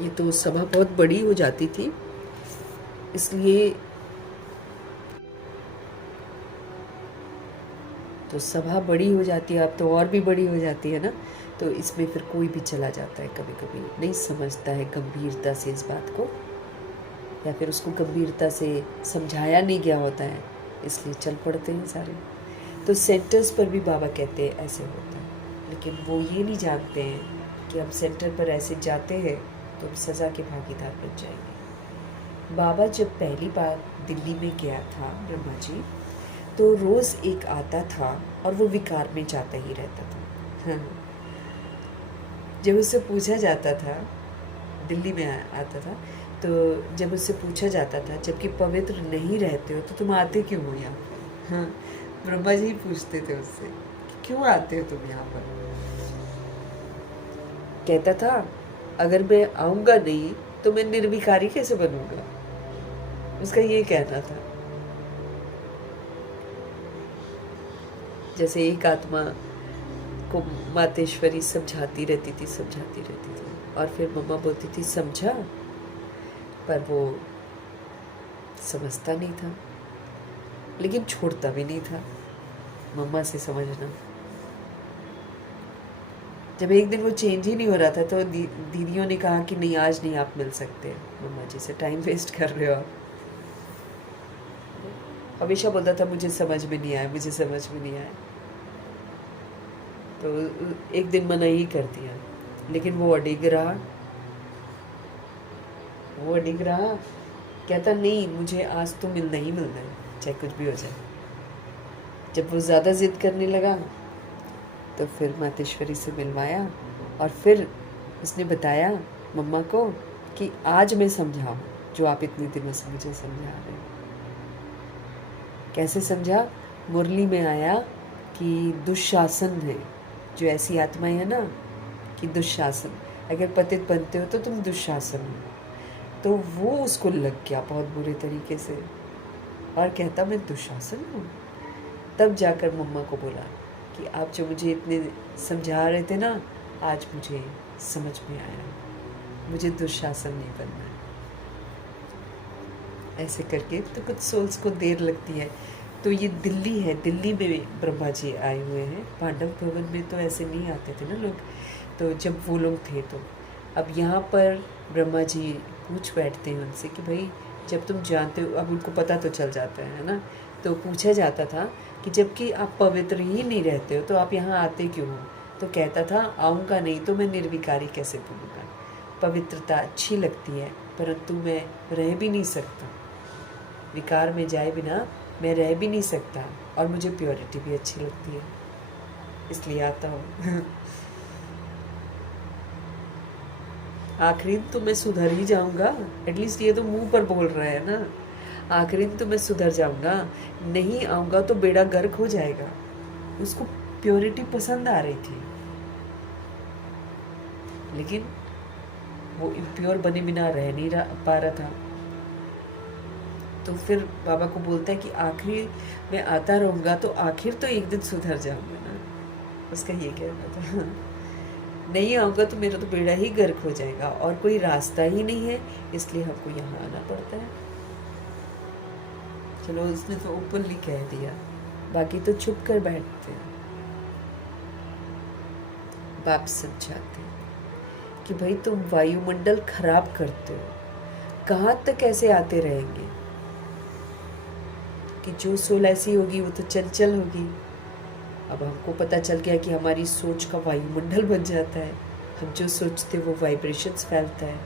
ये तो सभा बहुत बड़ी हो जाती थी, इसलिए तो सभा बड़ी हो जाती है, अब तो और भी बड़ी हो जाती है ना, तो इसमें फिर कोई भी चला जाता है, कभी कभी नहीं समझता है गंभीरता से इस बात को, या फिर उसको गंभीरता से समझाया नहीं गया होता है, इसलिए चल पड़ते हैं सारे। तो सेंटर्स पर भी बाबा कहते हैं ऐसे होता है, लेकिन वो ये नहीं जानते हैं कि हम सेंटर पर ऐसे जाते हैं तो हम सज़ा के भागीदार बन जाएंगे। बाबा जब पहली बार दिल्ली में गया था ब्रह्मा जी, तो रोज़ एक आता था और वो विकार में जाता ही रहता था। हाँ, जब उससे पूछा जाता था, दिल्ली में आता था, तो जब उससे पूछा जाता था जबकि पवित्र नहीं रहते हो तो तुम आते क्यों हो यहाँ पर? हाँ, ब्रह्मा जी पूछते थे उससे कि क्यों आते हो तुम यहाँ पर? कहता था अगर मैं आऊँगा नहीं तो मैं निर्विकारी कैसे बनूंगा, उसका ये कहना था। जैसे एक आत्मा को मातेश्वरी समझाती रहती थी और फिर मम्मा बोलती थी समझा, पर वो समझता नहीं था, लेकिन छोड़ता भी नहीं था मम्मा से समझना। जब एक दिन वो चेंज ही नहीं हो रहा था तो दीदियों ने कहा कि नहीं आज नहीं आप मिल सकते मम्मा जी से, टाइम वेस्ट कर रहे हो आप। हमेशा बोलता था मुझे समझ में नहीं आया, मुझे समझ में नहीं आया, तो एक दिन मना ही कर दिया, लेकिन वो अडिग रहा, कहता नहीं मुझे आज तो मिलना ही मिलना है, चाहे कुछ भी हो जाए। जब वो ज़्यादा जिद करने लगा तो फिर मातेश्वरी से मिलवाया और फिर उसने बताया मम्मा को कि आज मैं समझाऊँ जो आप इतने दिनों से मुझे समझा रहे हैं। कैसे समझा? मुरली में आया कि दुशासन है, जो ऐसी आत्माएं है ना कि दुशासन, अगर पतित बनते हो तो तुम दुशासन हो, तो वो उसको लग गया बहुत बुरे तरीके से और कहता मैं दुशासन हूँ। तब जाकर मम्मा को बोला कि आप जो मुझे इतने समझा रहे थे ना, आज मुझे समझ में आया, मुझे दुशासन नहीं बनना है। ऐसे करके तो कुछ सोल्स को देर लगती है। तो ये दिल्ली है, दिल्ली में ब्रह्मा जी आए हुए हैं, पांडव भवन में तो ऐसे नहीं आते थे ना लोग, तो जब वो लोग थे तो अब यहाँ पर ब्रह्मा जी पूछ बैठते हैं उनसे कि भाई जब तुम जानते हो, अब उनको पता तो चल जाता है ना, तो पूछा जाता था कि जबकि आप पवित्र ही नहीं रहते हो तो आप यहाँ आते क्यों हो? तो कहता था आऊँगा नहीं तो मैं निर्विकारी कैसे बनूँगा, पवित्रता अच्छी लगती है परंतु मैं रह भी नहीं सकता, विकार में जाए बिना मैं रह भी नहीं सकता, और मुझे प्योरिटी भी अच्छी लगती है इसलिए आता हूँ। आखिरी तो मैं सुधर ही जाऊँगा, एटलीस्ट ये तो मुंह पर बोल रहा है ना, आखिरी तो मैं सुधर जाऊँगा, नहीं आऊँगा तो बेड़ा गर्क हो जाएगा। उसको प्योरिटी पसंद आ रही थी, लेकिन वो इम्प्योर बने बिना रह नहीं पा रहा था। तो फिर बाबा को बोलता है कि आखिर मैं आता रहूँगा तो आखिर तो एक दिन सुधर जाऊँगा ना, उसका ये कहना था। नहीं आऊँगा तो मेरा तो बेड़ा ही गर्क हो जाएगा, और कोई रास्ता ही नहीं है, इसलिए हमको यहाँ आना पड़ता है। चलो उसने तो ओपनली कह दिया, बाकी तो चुप कर बैठते हैं। बाप समझाते हैं कि भाई तुम वायुमंडल खराब करते हो, कहाँ तक ऐसे आते रहेंगे कि जो सोल ऐसी होगी वो तो चंचल होगी। अब हमको पता चल गया कि हमारी सोच का वायुमंडल बन जाता है, हम जो सोचते वो वाइब्रेशंस फैलता है।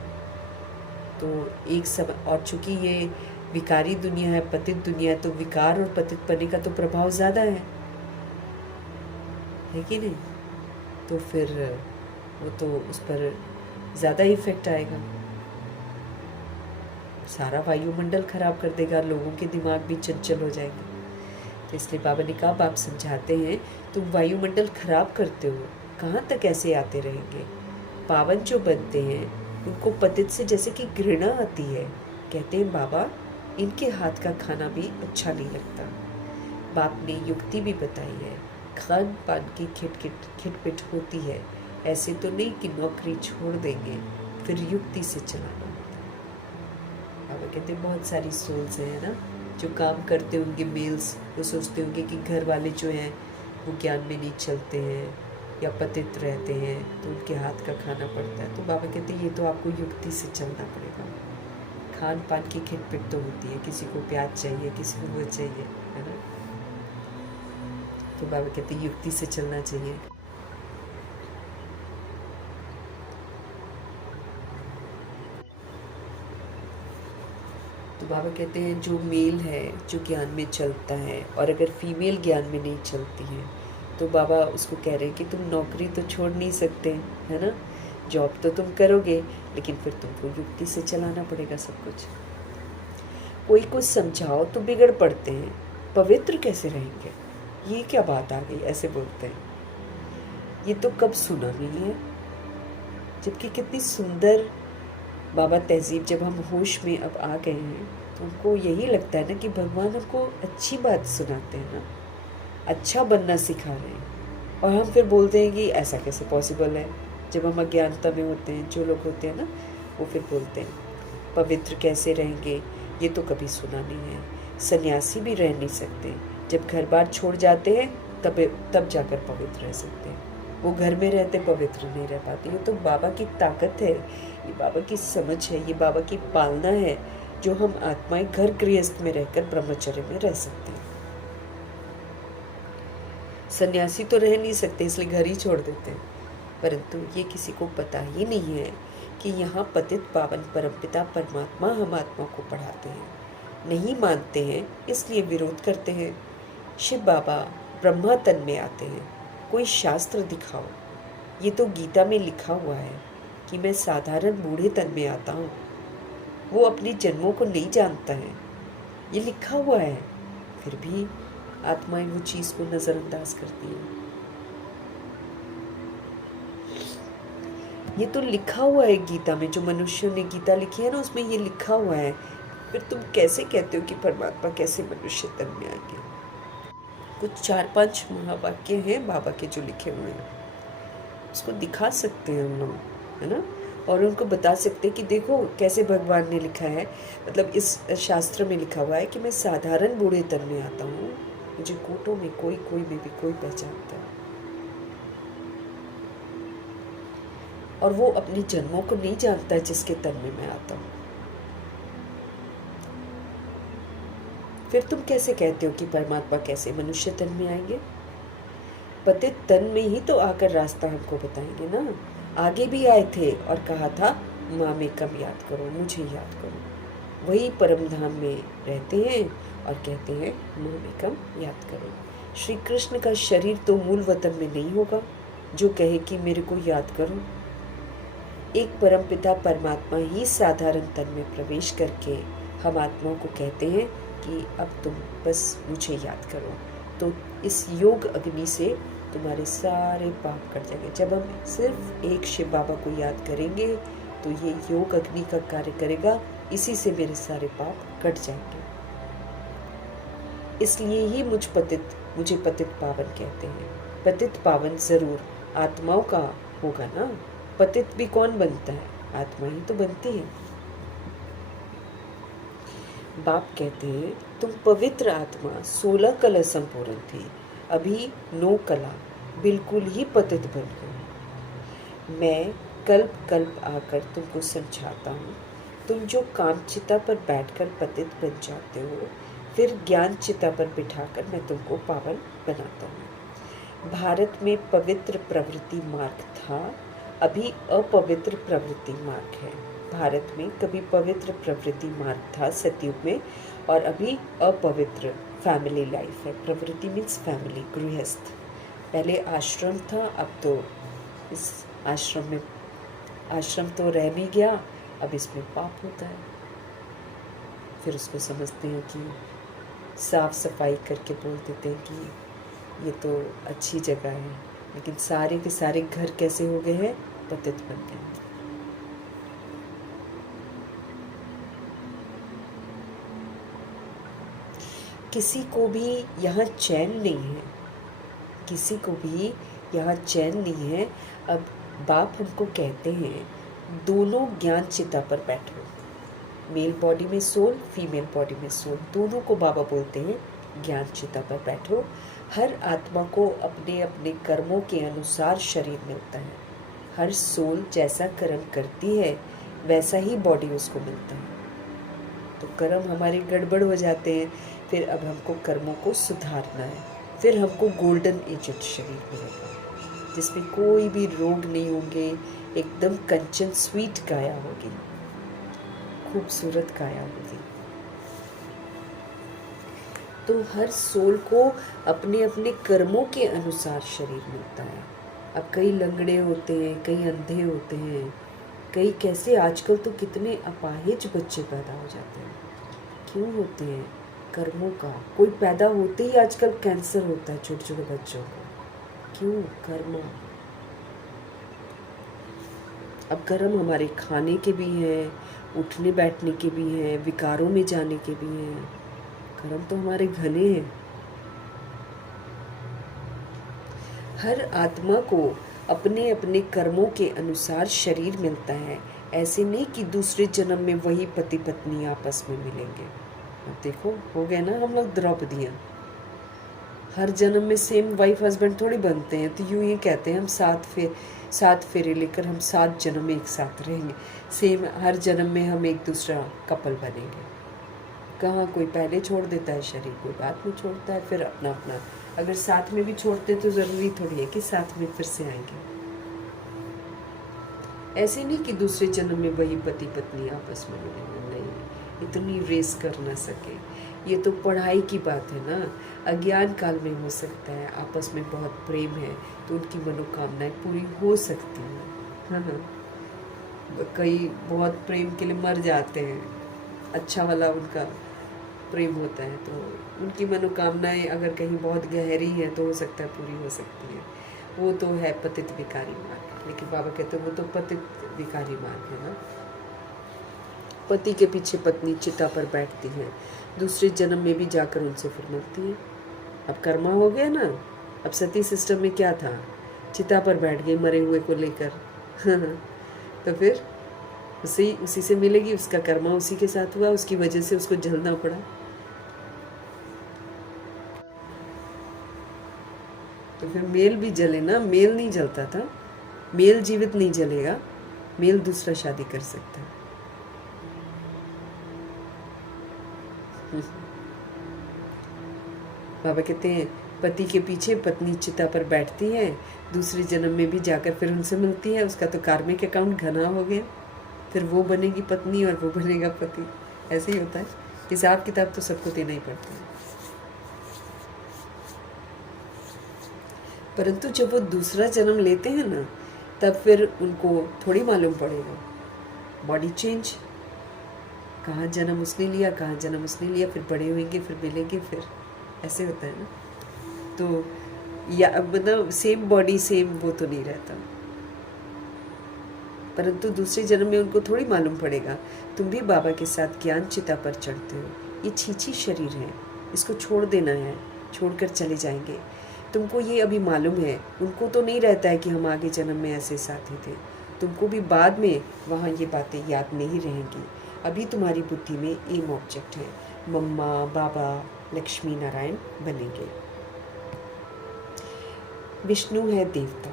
तो एक समय, और चूंकि ये विकारी दुनिया है, पतित दुनिया है, तो विकार और पतित पने का तो प्रभाव ज़्यादा है कि नहीं? तो फिर वो तो उस पर ज़्यादा इफेक्ट आएगा, सारा वायुमंडल खराब कर देगा, लोगों के दिमाग भी चंचल हो जाएंगे। तो इसलिए बाबा ने कहा, बाप समझाते हैं तुम वायुमंडल खराब करते हो, कहाँ तक ऐसे आते रहेंगे। पावन जो बनते हैं उनको पतित से जैसे कि घृणा आती है। कहते हैं बाबा इनके हाथ का खाना भी अच्छा नहीं लगता। बाप ने युक्ति भी बताई है, खान पान की खिटपिट होती है, ऐसे तो नहीं कि नौकरी छोड़ देंगे, फिर युक्ति से चलाना होता है। बाबा कहते हैं बहुत सारी सोल्स हैं ना जो काम करते होंगे, मेल्स, वो सोचते होंगे कि घर वाले जो हैं वो ज्ञान में नहीं चलते हैं या पतित रहते हैं, तो उनके हाथ का खाना पड़ता है। तो बाबा कहते हैं ये तो आपको युक्ति से चलना पड़ेगा। खान पान की खिटपिट तो होती है, किसी को प्याज चाहिए, किसी को वो चाहिए, है ना। तो बाबा कहते हैं युक्ति से चलना चाहिए। तो बाबा कहते हैं जो मेल है जो ज्ञान में चलता है, और अगर फीमेल ज्ञान में नहीं चलती है, तो बाबा उसको कह रहे हैं कि तुम नौकरी तो छोड़ नहीं सकते, है ना। जॉब तो तुम करोगे, लेकिन फिर तुमको युक्ति से चलाना पड़ेगा सब कुछ। कोई कुछ समझाओ तो बिगड़ पड़ते हैं, पवित्र कैसे रहेंगे, ये क्या बात आ गई, ऐसे बोलते हैं। ये तो कब सुना नहीं है, जबकि कितनी सुंदर बाबा तहजीब, जब हम होश में अब आ गए हैं तो हमको यही लगता है ना कि भगवान हमको अच्छी बात सुनाते हैं ना, अच्छा बनना सिखा रहे हैं। और हम फिर बोलते हैं कि ऐसा कैसे पॉसिबल है। जब हम अज्ञानता में होते हैं, जो लोग होते हैं ना, वो फिर बोलते हैं पवित्र कैसे रहेंगे, ये तो कभी सुना नहीं है। सन्यासी भी रह नहीं सकते, जब घर बार छोड़ जाते हैं तब जाकर पवित्र रह सकते हैं। वो घर में रहते पवित्र नहीं रह पाते। ये तो बाबा की ताकत है, ये बाबा की समझ है, ये बाबा की पालना है, जो हम आत्माएं घर गृहस्थ में रहकर ब्रह्मचर्य में रह सकते हैं। सन्यासी तो रह नहीं सकते, इसलिए घर ही छोड़ देते हैं। परंतु ये किसी को पता ही नहीं है कि यहाँ पतित पावन परमपिता परमात्मा हम आत्मा को पढ़ाते हैं। नहीं मानते हैं, इसलिए विरोध करते हैं। शिव बाबा ब्रह्मा तन में आते हैं, कोई शास्त्र दिखाओ। ये तो गीता में लिखा हुआ है कि मैं साधारण बूढ़े तन में आता हूँ। वो अपने जन्मों को नहीं जानता है, ये लिखा हुआ है, फिर भी आत्माएं वो चीज को नजरअंदाज करती हैं। ये तो लिखा हुआ है गीता में, जो मनुष्यों ने गीता लिखी है ना, उसमें ये लिखा हुआ है। फिर तुम कैसे कहते हो कि परमात्मा कैसे मनुष्य तन में आएंगे। कुछ 4-5 महावाक्य हैं बाबा के जो लिखे हुए हैं, उसको दिखा सकते हैं हम लोग, है ना। और उनको बता सकते हैं कि देखो कैसे भगवान ने लिखा है। मतलब इस शास्त्र में लिखा हुआ है कि मैं साधारण बूढ़े तन में आता हूँ, मुझे कोटों में कोई में भी कोई पहचानता है। और वो अपने जन्मों को नहीं जानता है जिसके तन में मैं आता हूँ। फिर तुम कैसे कहते हो कि परमात्मा कैसे मनुष्य तन में आएंगे। पतित तन में ही तो आकर रास्ता हमको बताएंगे ना। आगे भी आए थे और कहा था माँ में कम याद करो, मुझे याद करो। वही परम धाम में रहते हैं और कहते हैं माँ में कम याद करो। श्री कृष्ण का शरीर तो मूल वतन में नहीं होगा जो कहे कि मेरे को याद करो। एक परमपिता परमात्मा ही साधारण तन में प्रवेश करके हम आत्माओं को कहते हैं कि अब तुम बस मुझे याद करो। तो इस योग अग्नि से तुम्हारे सारे पाप कट जाएंगे। जब हम सिर्फ एक शिव बाबा को याद करेंगे तो ये योग अग्नि का कार्य करेगा, इसी से मेरे सारे पाप कट जाएंगे। इसलिए ही मुझे पतित पावन कहते हैं। पतित पावन जरूर आत्माओं का होगा ना। पतित भी कौन बनता है? आत्मा ही तो बनती है। बाप कहते हैं तुम पवित्र आत्मा 16 कला संपूर्ण थी, अभी 9 कला बिल्कुल ही पतित बन गई। मैं कल्प कल्प आकर तुमको समझाता हूँ। तुम जो काम चिता पर बैठकर पतित बन जाते हो, फिर ज्ञान चिता पर बिठाकर मैं तुमको पावन बनाता हूँ। भारत में पवित्र प्रवृत्ति मार्ग था, अभी अपवित्र प्रवृत्ति मार्ग है। भारत में कभी पवित्र प्रवृत्ति मार्ग था सतयुग में, और अभी अपवित्र फैमिली लाइफ है। प्रवृत्ति मीन्स फैमिली, गृहस्थ। पहले आश्रम था, अब तो इस आश्रम तो रह नहीं गया, अब इसमें पाप होता है। फिर उसको समझते हैं कि साफ सफाई करके बोल देते हैं कि ये तो अच्छी जगह है, लेकिन सारे के सारे घर कैसे हो गए हैं? पतित बन गए हैं। किसी को भी यहाँ चैन नहीं है, किसी को भी यहाँ चैन नहीं है। अब बाप हमको कहते हैं दोनों ज्ञान चिता पर बैठो। मेल बॉडी में सोल, फीमेल बॉडी में सोल, दोनों को बाबा बोलते हैं ज्ञान चिता पर बैठो। हर आत्मा को अपने अपने कर्मों के अनुसार शरीर मिलता है। हर सोल जैसा कर्म करती है वैसा ही बॉडी उसको मिलता है। तो कर्म हमारे गड़बड़ हो जाते हैं, फिर अब हमको कर्मों को सुधारना है। फिर हमको गोल्डन एजेड शरीर मिलेगा जिसमें कोई भी रोग नहीं होंगे, एकदम कंचन स्वीट काया होगी, खूबसूरत काया होगी। तो हर सोल को अपने अपने कर्मों के अनुसार शरीर मिलता है। अब कई लंगड़े होते हैं, कई अंधे होते हैं, कई कैसे, आजकल तो कितने अपाहिज बच्चे पैदा हो जाते हैं। क्यों होते हैं? कर्मों का। कोई पैदा होते ही आजकल कैंसर होता है छोटे छोटे बच्चों को। क्यों? कर्म। अब कर्म हमारे खाने के भी हैं, उठने बैठने के भी हैं, विकारों में जाने के भी हैं। कर्म तो हमारे घने हैं। हर आत्मा को अपने अपने कर्मों के अनुसार शरीर मिलता है। ऐसे नहीं कि दूसरे जन्म में वही पति पत्नी आपस में मिलेंगे। अब देखो, हो गए ना हम लोग द्रौपदियाँ। हर जन्म में सेम वाइफ हस्बैंड थोड़ी बनते हैं। तो यूँ ही कहते हैं हम सात फेरे लेकर हम 7 जन्म में एक साथ रहेंगे। सेम हर जन्म में हम एक दूसरा कपल बनेंगे। कहाँ कोई पहले छोड़ देता है शरीर, कोई बाद में छोड़ता है, फिर अपना अपना। अगर साथ में भी छोड़ते तो ज़रूरी थोड़ी है कि साथ में फिर से आएंगे। ऐसे नहीं कि दूसरे जन्म में वही पति पत्नी आपस में मिलेंगे, नहीं, इतनी रेस कर ना सके। ये तो पढ़ाई की बात है ना। अज्ञान काल में हो सकता है, आपस में बहुत प्रेम है तो उनकी मनोकामनाएं पूरी हो सकती हैं। हाँ, कई बहुत प्रेम के लिए मर जाते हैं, अच्छा वाला उनका प्रेम होता है, तो उनकी मनोकामनाएं अगर कहीं बहुत गहरी हैं तो हो सकता है पूरी हो सकती है। वो तो है पतित विकारी मार्ग। लेकिन बाबा कहते हैं वो तो पतित विकारी मार्ग है ना। पति के पीछे पत्नी चिता पर बैठती है, दूसरे जन्म में भी जाकर उनसे फिर मिलती है। अब कर्मा हो गया ना। अब सती सिस्टम में क्या था? चिता पर बैठ गई मरे हुए को लेकर। तो फिर उसी से मिलेगी, उसका कर्मा उसी के साथ हुआ, उसकी वजह से उसको जलना पड़ा। तो फिर मेल भी जले ना। मेल नहीं जलता था, मेल जीवित नहीं जलेगा, मेल दूसरा शादी कर सकता है। बाबा कहते हैं पति के पीछे पत्नी चिता पर बैठती है, दूसरे जन्म में भी जाकर फिर उनसे मिलती है। उसका तो कार्मिक अकाउंट घना हो गया, फिर वो बनेगी पत्नी और वो बनेगा पति। ऐसे ही होता है। हिसाब किताब तो सबको देना ही पड़ता है। परंतु जब वो दूसरा जन्म लेते हैं ना, तब फिर उनको थोड़ी मालूम पड़ेगा। बॉडी चेंज, कहाँ जन्म उसने लिया, कहाँ जन्म उसने लिया, फिर बड़े होंगे, फिर मिलेंगे, फिर ऐसे होता है ना। तो या मतलब सेम बॉडी सेम वो तो नहीं रहता, परंतु दूसरे जन्म में उनको थोड़ी मालूम पड़ेगा। तुम भी बाबा के साथ ज्ञान चिता पर चढ़ते हो। ये छीछी शरीर है, इसको छोड़ देना है, छोड़कर चले जाएंगे। तुमको ये अभी मालूम है, उनको तो नहीं रहता है कि हम आगे जन्म में ऐसे साथी थे। तुमको भी बाद में वहाँ ये बातें याद नहीं रहेंगी। अभी तुम्हारी बुद्धि में एम ऑब्जेक्ट है, मम्मा, बाबा, लक्ष्मी नारायण बनेंगे। विष्णु है देवता।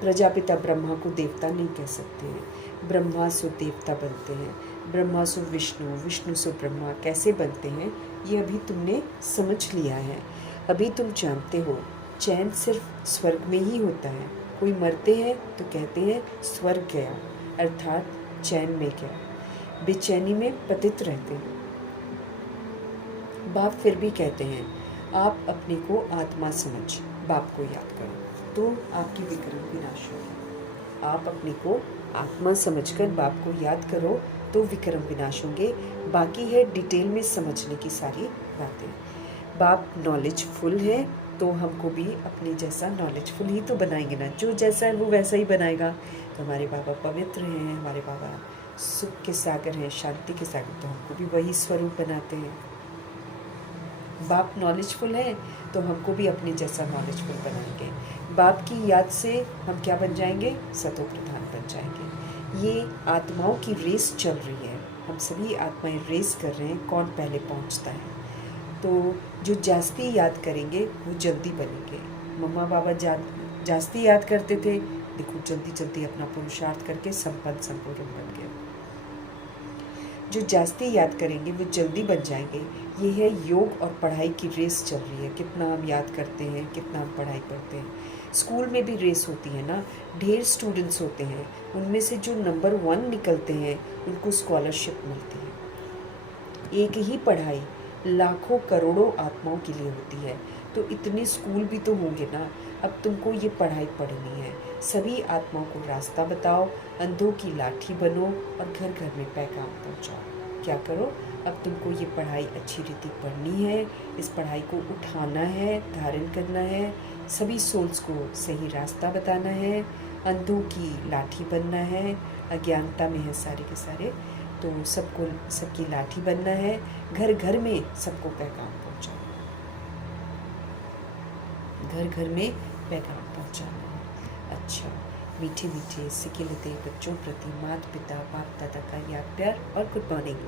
प्रजापिता ब्रह्मा को देवता नहीं कह सकते हैं। ब्रह्मा सो देवता बनते हैं, ब्रह्मा सो विष्णु, विष्णु सो ब्रह्मा कैसे बनते हैं ये अभी तुमने समझ लिया है। अभी तुम जानते हो चैन सिर्फ स्वर्ग में ही होता है। कोई मरते हैं तो कहते हैं स्वर्ग गया, अर्थात चैन में गया। बेचैनी में पतित रहते हैं। बाप फिर भी कहते हैं आप अपने को आत्मा समझ बाप को याद करो तो आपकी विक्रम विनाश होगी। आप अपने को आत्मा समझकर बाप को याद करो तो विक्रम विनाश होंगे। बाकी है डिटेल में समझने की सारी बातें। बाप नॉलेजफुल है तो हमको भी अपने जैसा नॉलेजफुल ही तो बनाएंगे ना। जो जैसा है वो वैसा ही बनाएगा। तो हमारे बाबा पवित्र हैं, हमारे बाबा सुख के सागर हैं, शांति के सागर, तो हमको भी वही स्वरूप बनाते हैं। बाप नॉलेजफुल है तो हमको भी अपने जैसा नॉलेजफुल बनाएंगे। बाप की याद से हम क्या बन जाएंगे? सतो प्रधान बन जाएंगे। ये आत्माओं की रेस चल रही है। हम सभी आत्माएं रेस कर रहे हैं, कौन पहले पहुंचता है। तो जो जास्ती याद करेंगे वो जल्दी बनेंगे। मम्मा बाबा जास्ती याद करते थे, देखो जल्दी जल्दी अपना पुरुषार्थ करके संपन्न संपूर्ण बन गए। जो जास्ती याद करेंगे वो जल्दी बन जाएंगे। ये है योग और पढ़ाई की रेस चल रही है। कितना हम याद करते हैं, कितना हम पढ़ाई करते हैं। स्कूल में भी रेस होती है ना, ढेर स्टूडेंट्स होते हैं, उनमें से जो नंबर 1 निकलते हैं उनको स्कॉलरशिप मिलती है। एक ही पढ़ाई लाखों करोड़ों आत्माओं के लिए होती है, तो इतने स्कूल भी तो होंगे ना। अब तुमको ये पढ़ाई पढ़नी है। सभी आत्माओं को रास्ता बताओ, अंधों की लाठी बनो और घर घर में पैगाम पहुंचाओ। क्या करो, अब तुमको ये पढ़ाई अच्छी रीति पढ़नी है, इस पढ़ाई को उठाना है, धारण करना है, सभी सोल्स को सही रास्ता बताना है, अंधों की लाठी बनना है। अज्ञानता में है सारे के सारे, तो सबकी लाठी बनना है। घर घर में सबको पैगाम पहुंचाना है, घर घर में पैगाम पहुंचाना है। अच्छा, मीठे मीठे सिकिलते बच्चों प्रति माता पिता बाप दादा का याद प्यार और गुड मॉर्निंग।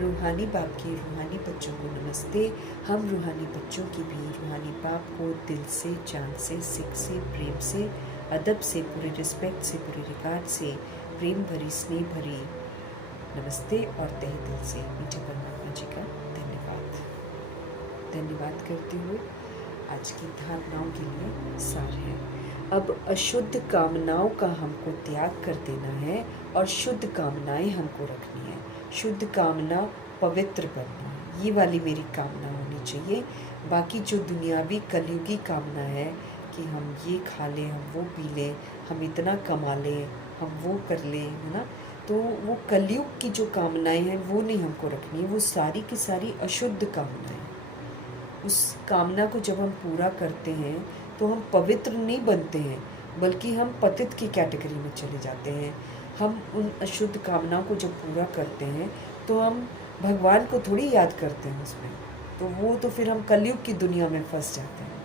रूहानी बाप की रूहानी बच्चों को नमस्ते। हम रूहानी बच्चों की भी रूहानी बाप को दिल से, जान से, सिख से, प्रेम से, अदब से, पूरे रिस्पेक्ट से, पूरे रिगार्ड से, प्रेम भरी स्नेह भरी नमस्ते और तहे दिल से मीठे परमात्मा जी का धन्यवाद। धन्यवाद करते हुए आज की धारणाओं के लिए सार है। अब अशुद्ध कामनाओं का हमको त्याग कर देना है और शुद्ध कामनाएं हमको रखनी है। शुद्ध कामना पवित्र बनना, ये वाली मेरी कामना होनी चाहिए। बाकी जो दुनियावी कलयुगी कामना है कि हम ये खा लें, हम वो पी लें, हम इतना कमा लें, हम वो कर लें, है ना, तो वो कलयुग की जो कामनाएं हैं वो नहीं हमको रखनी है। वो सारी की सारी अशुद्ध कामनाएं। उस कामना को जब हम पूरा करते हैं तो हम पवित्र नहीं बनते हैं, बल्कि हम पतित की कैटेगरी में चले जाते हैं। हम उन अशुद्ध कामनाओं को जब पूरा करते हैं तो हम भगवान को थोड़ी याद करते हैं उसमें, तो वो तो फिर हम कलयुग की दुनिया में फंस जाते हैं।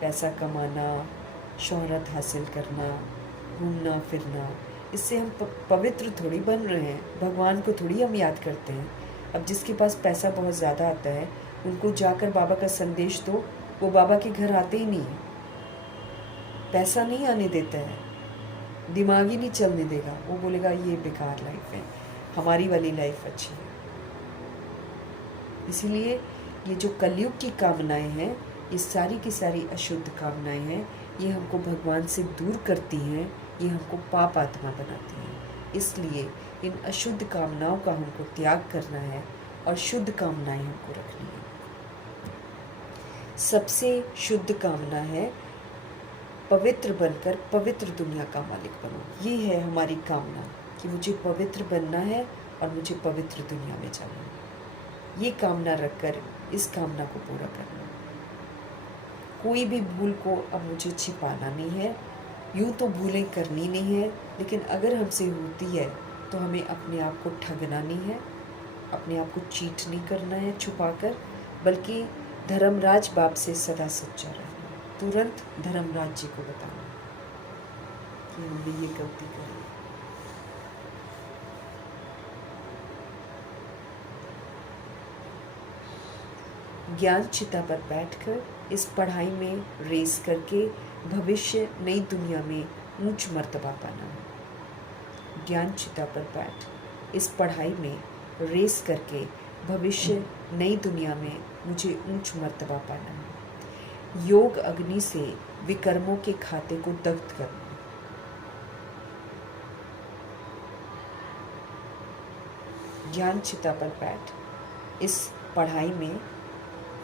पैसा कमाना, शोहरत हासिल करना, घूमना फिरना, इससे हम पवित्र थोड़ी बन रहे हैं। भगवान को थोड़ी हम याद करते हैं। अब जिसके पास पैसा बहुत ज़्यादा आता है उनको जाकर बाबा का संदेश दो, वो बाबा के घर आते ही नहीं है। पैसा नहीं आने देता है, दिमाग ही नहीं चलने देगा। वो बोलेगा ये बेकार लाइफ है, हमारी वाली लाइफ अच्छी है। इसीलिए ये जो कलयुग की कामनाएं हैं, ये सारी की सारी अशुद्ध कामनाएं हैं। ये हमको भगवान से दूर करती हैं, ये हमको पाप आत्मा बनाती हैं। इसलिए इन अशुद्ध कामनाओं का हमको त्याग करना है और शुद्ध कामनाएं हमको रखनी है। सबसे शुद्ध कामना है पवित्र बनकर पवित्र दुनिया का मालिक बनो। ये है हमारी कामना कि मुझे पवित्र बनना है और मुझे पवित्र दुनिया में जाना है। ये कामना रखकर इस कामना को पूरा करना। कोई भी भूल को अब मुझे छिपाना नहीं है। यूँ तो भूलें करनी नहीं है, लेकिन अगर हमसे होती है तो हमें अपने आप को ठगना नहीं है, अपने आप को चीट नहीं करना है छुपाकर, बल्कि धर्मराज बाप से सदा सच्चा रहना। तुरंत धर्मराज जी को बताना कि हमने ये गलती करी। ज्ञान चिता पर बैठकर इस पढ़ाई में रेस करके भविष्य नई दुनिया में ऊंच मर्तबा पाना है। ज्ञान चिता पर बैठ इस पढ़ाई में रेस करके भविष्य नई दुनिया में मुझे ऊंच मर्तबा पाना है। योग अग्नि से विकर्मों के खाते को दग्ध करना। ज्ञान चिता पर बैठ इस पढ़ाई में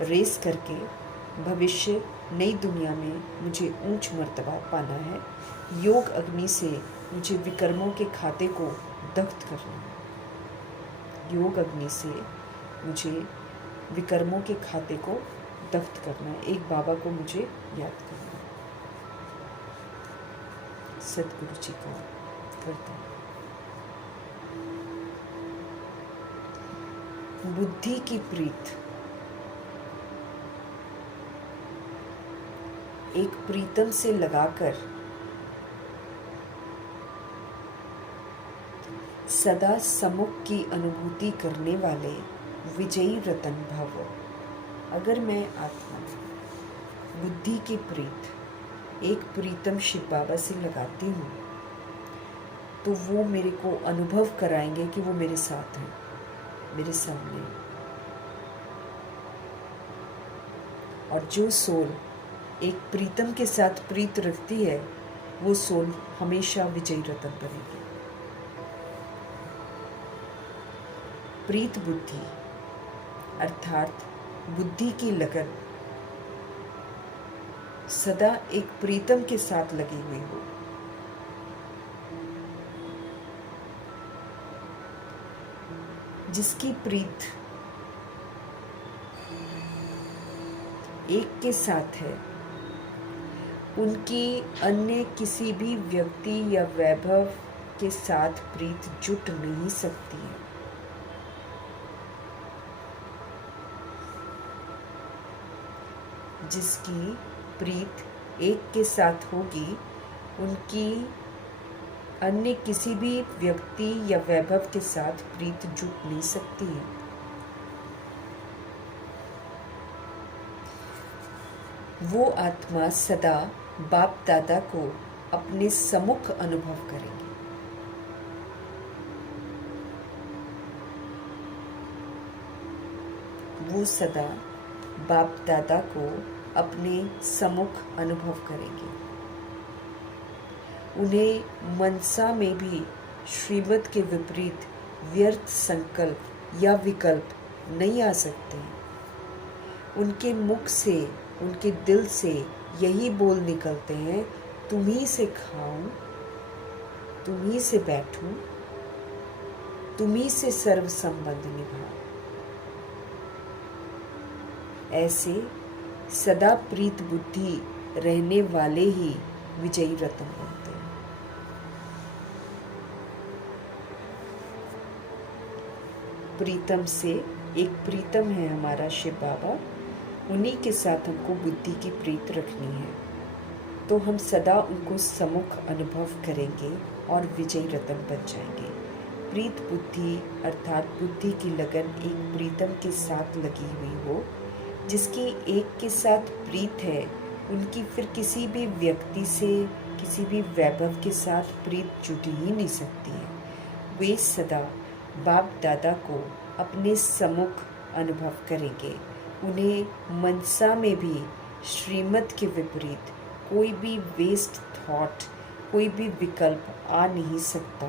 रेस करके भविष्य नई दुनिया में मुझे ऊंच मर्तबा पाना है। योग अग्नि से मुझे विकर्मों के खाते को दग्ध करना है। योग अग्नि से मुझे विकर्मों के खाते को दग्ध करना है। एक बाबा को मुझे याद करना है, सतगुरु जी का करता है। बुद्धि की प्रीत एक प्रीतम से लगाकर सदा सम्मुख की अनुभूति करने वाले विजयी रतन भव। अगर मैं आत्मा बुद्धि की प्रीत एक प्रीतम शिव बाबा से लगाती हूँ तो वो मेरे को अनुभव कराएंगे कि वो मेरे साथ हैं, मेरे सामने। और जो सोल एक प्रीतम के साथ प्रीत रखती है वो सोल हमेशा विजयी रतन बनेगी। प्रीत बुद्धि अर्थात बुद्धि की लगन सदा एक प्रीतम के साथ लगी हुई हो। जिसकी प्रीत एक के साथ है उनकी अन्य किसी भी व्यक्ति या वैभव के साथ प्रीत जुट नहीं सकती है। जिसकी प्रीत एक के साथ होगी उनकी अन्य किसी भी व्यक्ति या वैभव के साथ प्रीत जुट नहीं सकती है। वो आत्मा सदा बाप दादा को अपने सम्मुख अनुभव करेंगे। वो सदा बाप दादा को अपने सम्मुख अनुभव करेंगे। उन्हें मनसा में भी श्रीमत के विपरीत व्यर्थ संकल्प या विकल्प नहीं आ सकते। उनके मुख से, उनके दिल से यही बोल निकलते हैं, तुम्ही से खाऊं, तुम्ही से बैठूं, तुम्ही से सर्व संबंध निभाऊं। ऐसे सदा प्रीत बुद्धि रहने वाले ही विजयी रतन बनते हैं। प्रीतम से एक प्रीतम है हमारा शिव बाबा, उन्हीं के साथ हमको बुद्धि की प्रीत रखनी है तो हम सदा उनको सम्मुख अनुभव करेंगे और विजयी रतन बन जाएंगे। प्रीत बुद्धि अर्थात बुद्धि की लगन एक प्रीतम के साथ लगी हुई हो। जिसकी एक के साथ प्रीत है उनकी फिर किसी भी व्यक्ति से, किसी भी वैभव के साथ प्रीत जुट ही नहीं सकती है। वे सदा बाप दादा को अपने सम्मुख अनुभव करेंगे। उन्हें मनसा में भी श्रीमत के विपरीत कोई भी वेस्ट थॉट, कोई भी विकल्प आ नहीं सकता।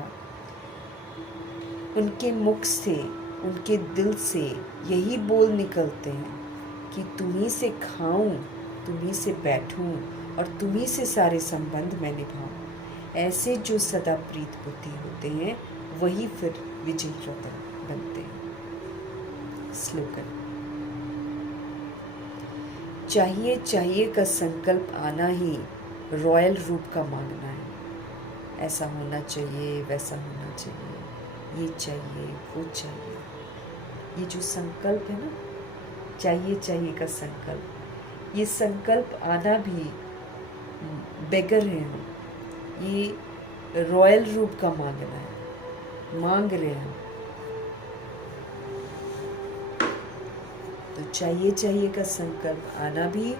उनके मुख से, उनके दिल से यही बोल निकलते हैं कि तुम्ही से खाऊं, तुम्ही से बैठूं और तुम्ही से सारे संबंध मैं निभाऊं। ऐसे जो सदा प्रीत बुद्धि होते हैं वही फिर विजयी रतन बनते हैं। स्लोगन। चाहिए चाहिए का संकल्प आना ही रॉयल रूप का मांगना है। ऐसा होना चाहिए, वैसा होना चाहिए, ये चाहिए, वो चाहिए। ये जो संकल्प है ना, चाहिए चाहिए का संकल्प, ये संकल्प आना भी बेगर है हम, ये रॉयल रूप का मांगना है, मांग रहे हैं। तो चाहिए चाहिए का संकल्प आना भी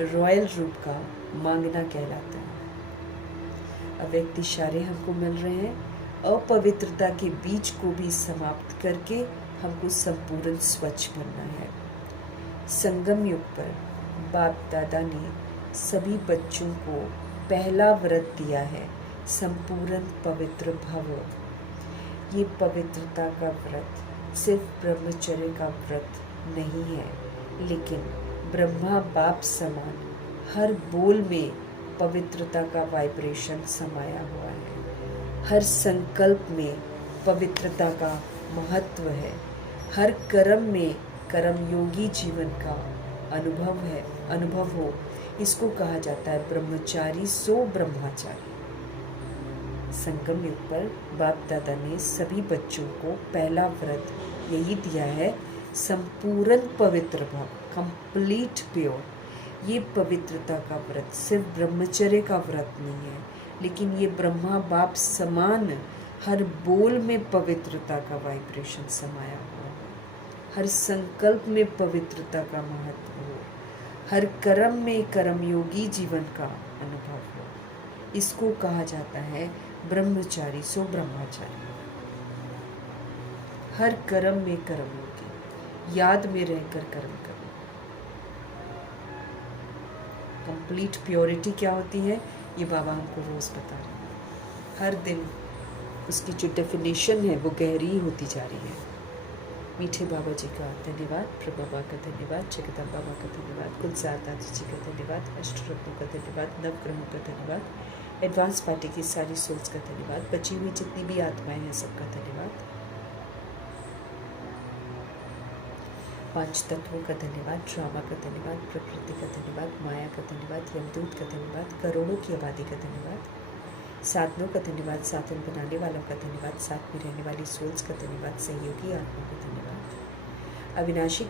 रॉयल रूप का मांगना कहलाता है। अव्यक्त इशारे हमको मिल रहे हैं, अपवित्रता के बीज को भी समाप्त करके हमको संपूर्ण स्वच्छ बनना है। संगम युग पर बाप दादा ने सभी बच्चों को पहला व्रत दिया है, संपूर्ण पवित्र भव। ये पवित्रता का व्रत सिर्फ ब्रह्मचर्य का व्रत नहीं है, लेकिन ब्रह्मा बाप समान हर बोल में पवित्रता का वाइब्रेशन समाया हुआ है। हर संकल्प में पवित्रता का महत्व है। हर कर्म में कर्मयोगी जीवन का अनुभव हो, इसको कहा जाता है ब्रह्मचारी सो ब्रह्मचारी। संगम युग पर बाप दादा ने सभी बच्चों को पहला व्रत यही दिया है, संपूर्ण पवित्र भाव, कंप्लीट प्योर। ये पवित्रता का व्रत सिर्फ ब्रह्मचर्य का व्रत नहीं है, लेकिन ये ब्रह्मा बाप समान हर बोल में पवित्रता का वाइब्रेशन समाया हुआ है। हर संकल्प में पवित्रता का महत्व हो, हर कर्म में कर्मयोगी जीवन का अनुभव हो, इसको कहा जाता है ब्रह्मचारी सो ब्रह्मचारी। हर कर्म में कर्मयोगी, याद में रहकर कर्म करो। कंप्लीट प्योरिटी क्या होती है, ये बाबा हमको रोज़ बता रहे हैं। हर दिन उसकी जो डेफिनेशन है वो गहरी होती जा रही है। मीठे बाबा जी का धन्यवाद, प्रभु बाबा का धन्यवाद, जगदम्बा बाबा का धन्यवाद, कुलसार दादी जी का धन्यवाद, अष्टरत्नों का धन्यवाद, नवग्रहों का धन्यवाद, एडवांस पार्टी की सारी सोल्स का धन्यवाद, बची हुई जितनी भी आत्माएं हैं सबका धन्यवाद, पांच तत्वों का धन्यवाद, ड्रामा का धन्यवाद, प्रकृति का धन्यवाद, माया का धन्यवाद, यमदूत का धन्यवाद, करोड़ों की आबादी का धन्यवाद, साधनों का धन्यवाद, साधन बनाने वालों का धन्यवाद, साथ में रहने वाली सोल्स का धन्यवाद, सहयोगी आत्मा का धन्यवाद, अविनाशी